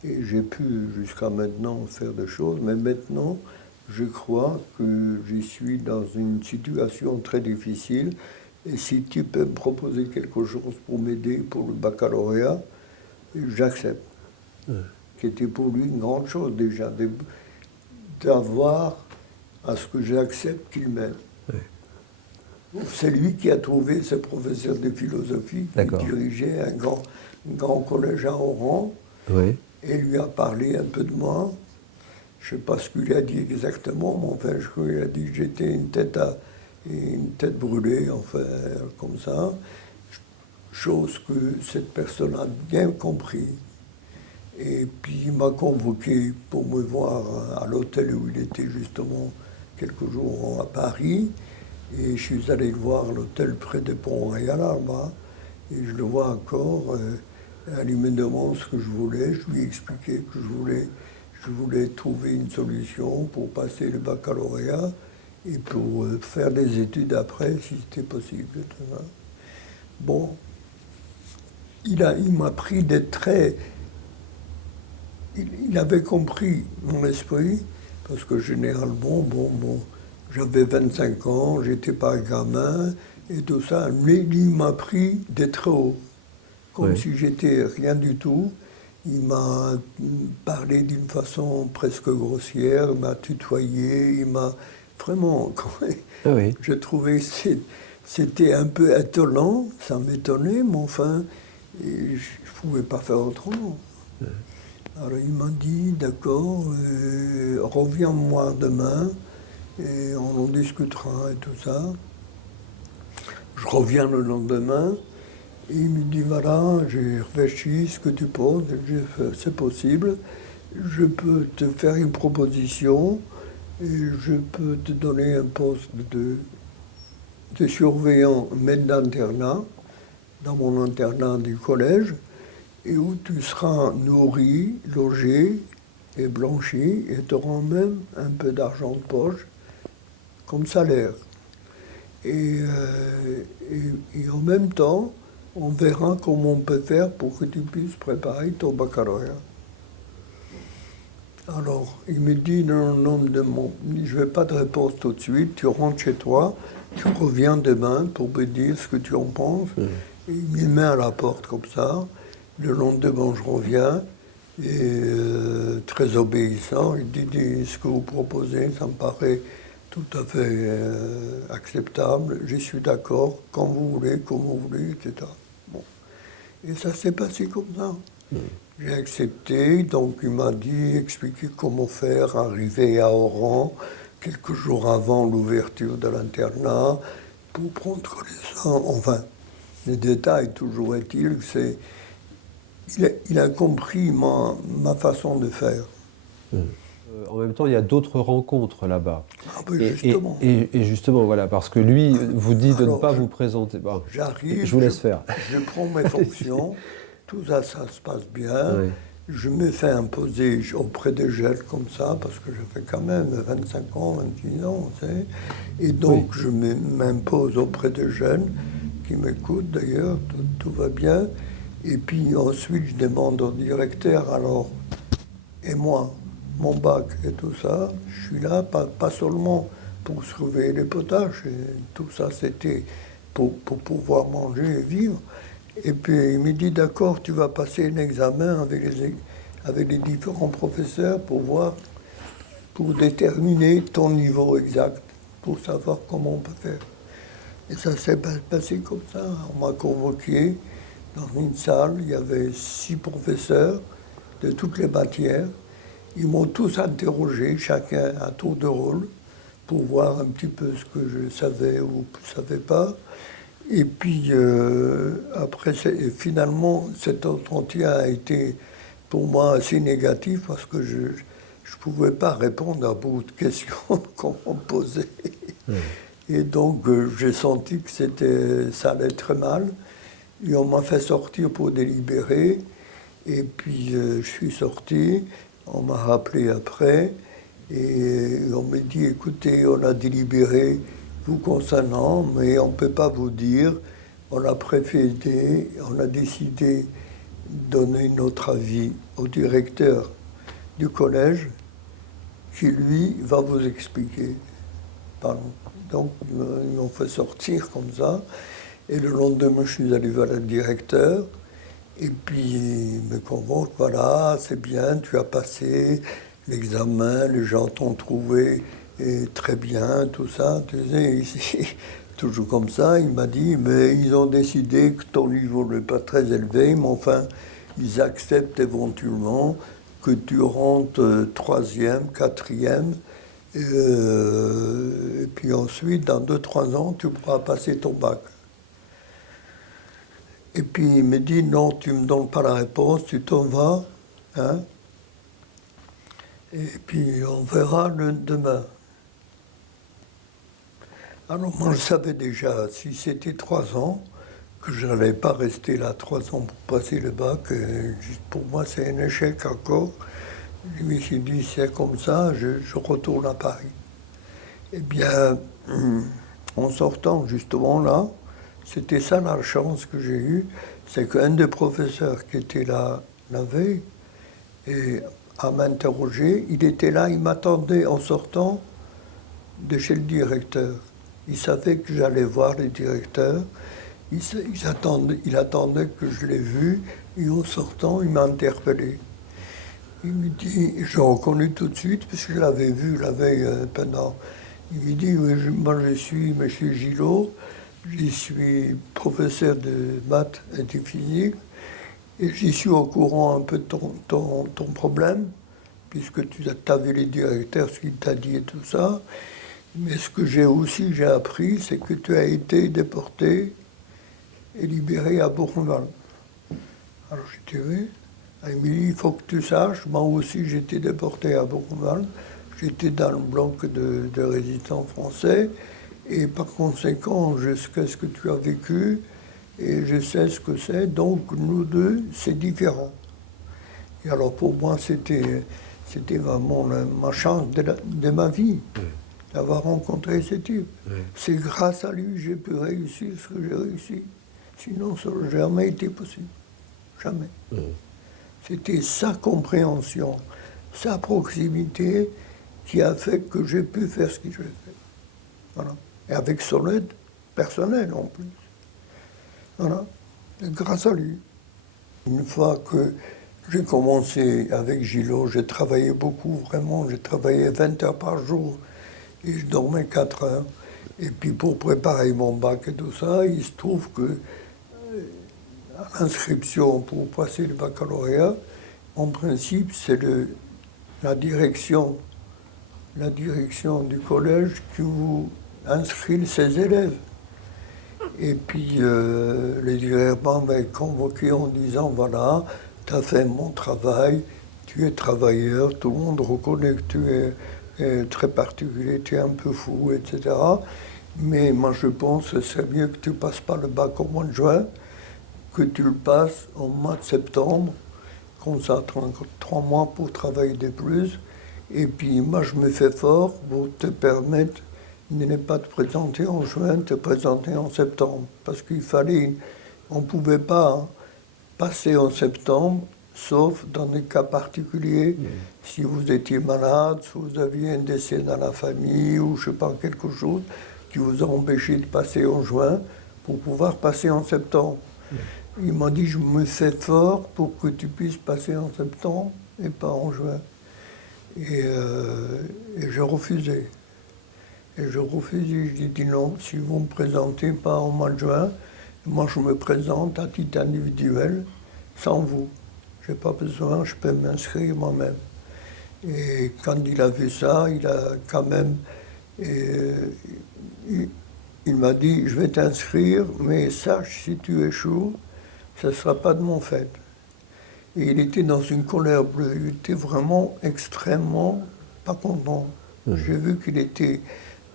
et j'ai pu jusqu'à maintenant faire des choses, mais maintenant, je crois que je suis dans une situation très difficile et si tu peux me proposer quelque chose pour m'aider pour le baccalauréat, j'accepte. Qui était pour lui une grande chose déjà, d'avoir à ce que j'accepte qu'il m'aide. C'est lui qui a trouvé ce professeur de philosophie qui dirigeait un grand collège à Oran et lui a parlé un peu de moi. Je ne sais pas ce qu'il a dit exactement, mais enfin, je crois qu'il a dit que j'étais une tête brûlée, enfin, comme ça. Chose que cette personne a bien compris. Et puis il m'a convoqué pour me voir à l'hôtel où il était justement quelques jours à Paris. Et je suis allé le voir à l'hôtel près de Pont-Royal, là-bas. Et je le vois encore. Il me demande ce que je voulais. Je lui ai expliqué que je voulais trouver une solution pour passer le baccalauréat et pour faire des études après, si c'était possible. Bon, il m'a pris des traits. Il avait compris mon esprit, parce que généralement, j'avais 25 ans, j'étais pas un gamin, et tout ça, mais il m'a pris des traits hauts, comme si j'étais rien du tout. Il m'a parlé d'une façon presque grossière, il m'a tutoyé, il m'a vraiment... Je trouvais que c'était un peu étonnant, ça m'étonnait, mais enfin, je ne pouvais pas faire autrement. Alors il m'a dit, d'accord, reviens-moi demain, et on en discutera et tout ça. Je reviens le lendemain, et il me dit, voilà, j'ai réfléchi, ce que tu penses, c'est possible, je peux te faire une proposition, et je peux te donner un poste de surveillant maître d'internat, dans mon internat du collège, et où tu seras nourri, logé et blanchi, et tu auras même un peu d'argent de poche comme salaire. Et en même temps, on verra comment on peut faire pour que tu puisses préparer ton baccalauréat. Alors, il me dit, non, je ne veux pas de réponse tout de suite, tu rentres chez toi, tu reviens demain pour me dire ce que tu en penses. Et il me met à la porte comme ça. Le lendemain, je reviens, et très obéissant, il dit, ce que vous proposez, ça me paraît tout à fait acceptable, je suis d'accord, quand vous voulez, comme vous voulez, etc. Bon. Et ça s'est passé comme ça. J'ai accepté, donc il m'a dit, expliquer comment faire, arriver à Oran, quelques jours avant l'ouverture de l'internat, pour prendre connaissance, enfin, les détails, toujours est-il, il a compris ma façon de faire. En même temps, il y a d'autres rencontres là-bas. Ah ben justement. Et justement, voilà, parce que lui vous dit de ne pas vous présenter. Bon, j'arrive, je vous laisse faire. Je prends mes fonctions, tout ça, ça se passe bien. Oui. Je me fais imposer auprès des jeunes comme ça, parce que je fais quand même 25 ans, 26 ans, tu sais. Et donc, oui. Je m'impose auprès des jeunes, qui m'écoutent d'ailleurs, tout va bien. Et puis ensuite, je demande au directeur, alors, et moi, mon bac et tout ça, je suis là, pas seulement pour surveiller les potages, et tout ça c'était pour pouvoir manger et vivre. Et puis il me dit, d'accord, tu vas passer un examen avec les différents professeurs pour déterminer ton niveau exact, pour savoir comment on peut faire. Et ça s'est passé comme ça. On m'a convoqué dans une salle, il y avait 6 professeurs de toutes les matières. Ils m'ont tous interrogé, chacun à tour de rôle, pour voir un petit peu ce que je savais ou ne savais pas. Et puis, après, finalement, cet entretien a été pour moi assez négatif parce que je ne pouvais pas répondre à beaucoup de questions qu'on me posait. Et donc, j'ai senti que ça allait très mal. Et on m'a fait sortir pour délibérer. Et puis, je suis sorti. On m'a rappelé après et on m'a dit, écoutez, on a délibéré vous concernant, mais on ne peut pas vous dire. On a préféré, on a décidé de donner notre avis au directeur du collège qui, lui, va vous expliquer. Pardon. Donc, ils m'ont fait sortir comme ça. Et le lendemain, je suis allé vers le directeur. Et puis, il me convoque, voilà, c'est bien, tu as passé l'examen, les gens t'ont trouvé très bien, tout ça. Tu sais, ici, toujours comme ça, il m'a dit, mais ils ont décidé que ton niveau n'est pas très élevé, mais enfin, ils acceptent éventuellement que tu rentres 3e, 4e, et puis ensuite, dans 2-3 ans, tu pourras passer ton bac. Et puis il me dit, non, tu ne me donnes pas la réponse, tu t'en vas. Hein? Et puis on verra demain. Alors moi je savais déjà, si c'était 3 ans, que je n'allais pas rester là 3 ans pour passer le bac, juste pour moi c'est un échec encore. Je me suis dit, c'est comme ça, je retourne à Paris. Eh bien, en sortant justement là, c'était ça la chance que j'ai eue, c'est qu'un des professeurs qui était là la veille et à m'interroger, il était là, il m'attendait en sortant de chez le directeur. Il savait que j'allais voir le directeur, il attendait que je l'ai vu, et en sortant, il m'a interpellé. Il me dit, je reconnais tout de suite, parce que je l'avais vu la veille pendant. Il me dit, oui, moi je suis M. Gillot, je suis professeur de maths et de physique et j'y suis au courant un peu de ton problème, puisque tu as vu les directeurs, ce qu'il t'a dit et tout ça. Mais ce que j'ai appris, c'est que tu as été déporté et libéré à Buchenwald. Alors j'ai dit oui. Il m'a dit, il faut que tu saches, moi aussi j'étais déporté à Buchenwald. J'étais dans le bloc de résistants français. Et par conséquent, je sais ce que tu as vécu et je sais ce que c'est. Donc nous deux, c'est différent. Et alors pour moi, c'était vraiment ma chance de ma vie, d'avoir rencontré ce type. C'est grâce à lui que j'ai pu réussir ce que j'ai réussi. Sinon, ça n'aurait jamais été possible. Jamais. C'était sa compréhension, sa proximité qui a fait que j'ai pu faire ce que j'ai fait. Voilà. Et avec son aide personnelle en plus. Voilà. Et grâce à lui. Une fois que j'ai commencé avec Gillot, j'ai travaillé beaucoup, vraiment. J'ai travaillé 20 heures par jour et je dormais 4 heures. Et puis pour préparer mon bac et tout ça, il se trouve que à l'inscription pour passer le baccalauréat, en principe, c'est la direction du collège qui vous inscrit ses élèves. Et puis le directeur m'a convoqué en disant, voilà, tu as fait mon travail, tu es travailleur, tout le monde reconnaît que tu es très particulier, tu es un peu fou, etc. Mais moi je pense que c'est mieux que tu ne passes pas le bac au mois de juin, que tu le passes au mois de septembre, comme ça, 3 mois pour travailler de plus. Et puis moi je me fais fort pour te permettre de ne pas te présenter en juin, te présenter en septembre. Parce qu'il fallait, on ne pouvait pas passer en septembre, sauf dans des cas particuliers, si vous étiez malade, si vous aviez un décès dans la famille, ou je ne sais pas, quelque chose qui vous a empêché de passer en juin, pour pouvoir passer en septembre. Il m'a dit, je me fais fort pour que tu puisses passer en septembre et pas en juin. Et je refusais. Et je refusais, je dis non, si vous ne me présentez pas au mois de juin, moi je me présente à titre individuel, sans vous. Je n'ai pas besoin, je peux m'inscrire moi-même. Et quand il a vu ça, il a quand même... il m'a dit, je vais t'inscrire, mais sache, si tu échoues, ce ne sera pas de mon fait. Et il était dans une colère bleue, il était vraiment extrêmement pas content. J'ai vu qu'il était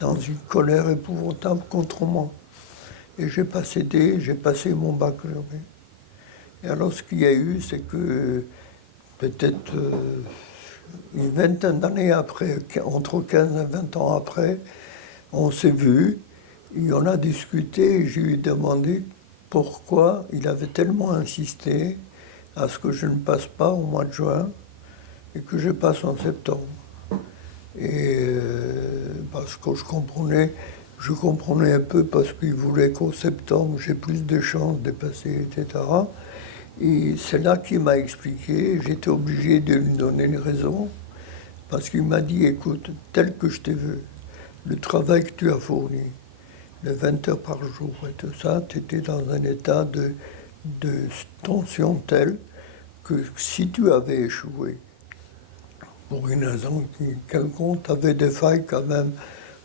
dans une colère épouvantable contre moi. Et j'ai pas cédé, j'ai passé mon baccalauréat. Et alors ce qu'il y a eu, c'est que peut-être une vingtaine d'années après, entre 15 et 20 ans après, on s'est vus, et on a discuté, et je lui ai demandé pourquoi il avait tellement insisté à ce que je ne passe pas au mois de juin et que je passe en septembre. Et parce que je comprenais un peu parce qu'il voulait qu'au septembre j'ai plus de chances de passer, etc. Et c'est là qu'il m'a expliqué, j'étais obligé de lui donner une raison, parce qu'il m'a dit, écoute, tel que je t'ai vu, le travail que tu as fourni, les 20 heures par jour et tout ça, tu étais dans un état de tension telle que si tu avais échoué, pour une raison quelconque, tu avais des failles quand même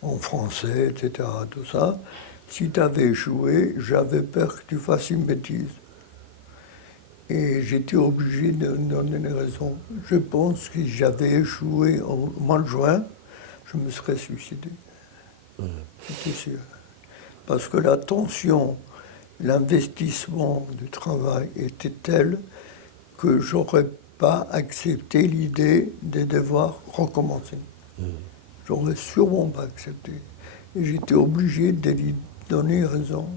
en français, etc., tout ça. Si tu avais échoué, j'avais peur que tu fasses une bêtise. Et j'étais obligé de donner une raison. Je pense que si j'avais échoué au mois de juin, je me serais suicidé. C'était sûr. Parce que la tension, l'investissement du travail était tel que j'aurais pas accepté l'idée de devoir recommencer. J'aurais sûrement pas accepté. Et j'étais obligé de lui donner raison.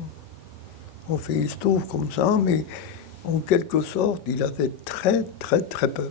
On fait, il se trouve comme ça, mais en quelque sorte, il avait très, très, très peur.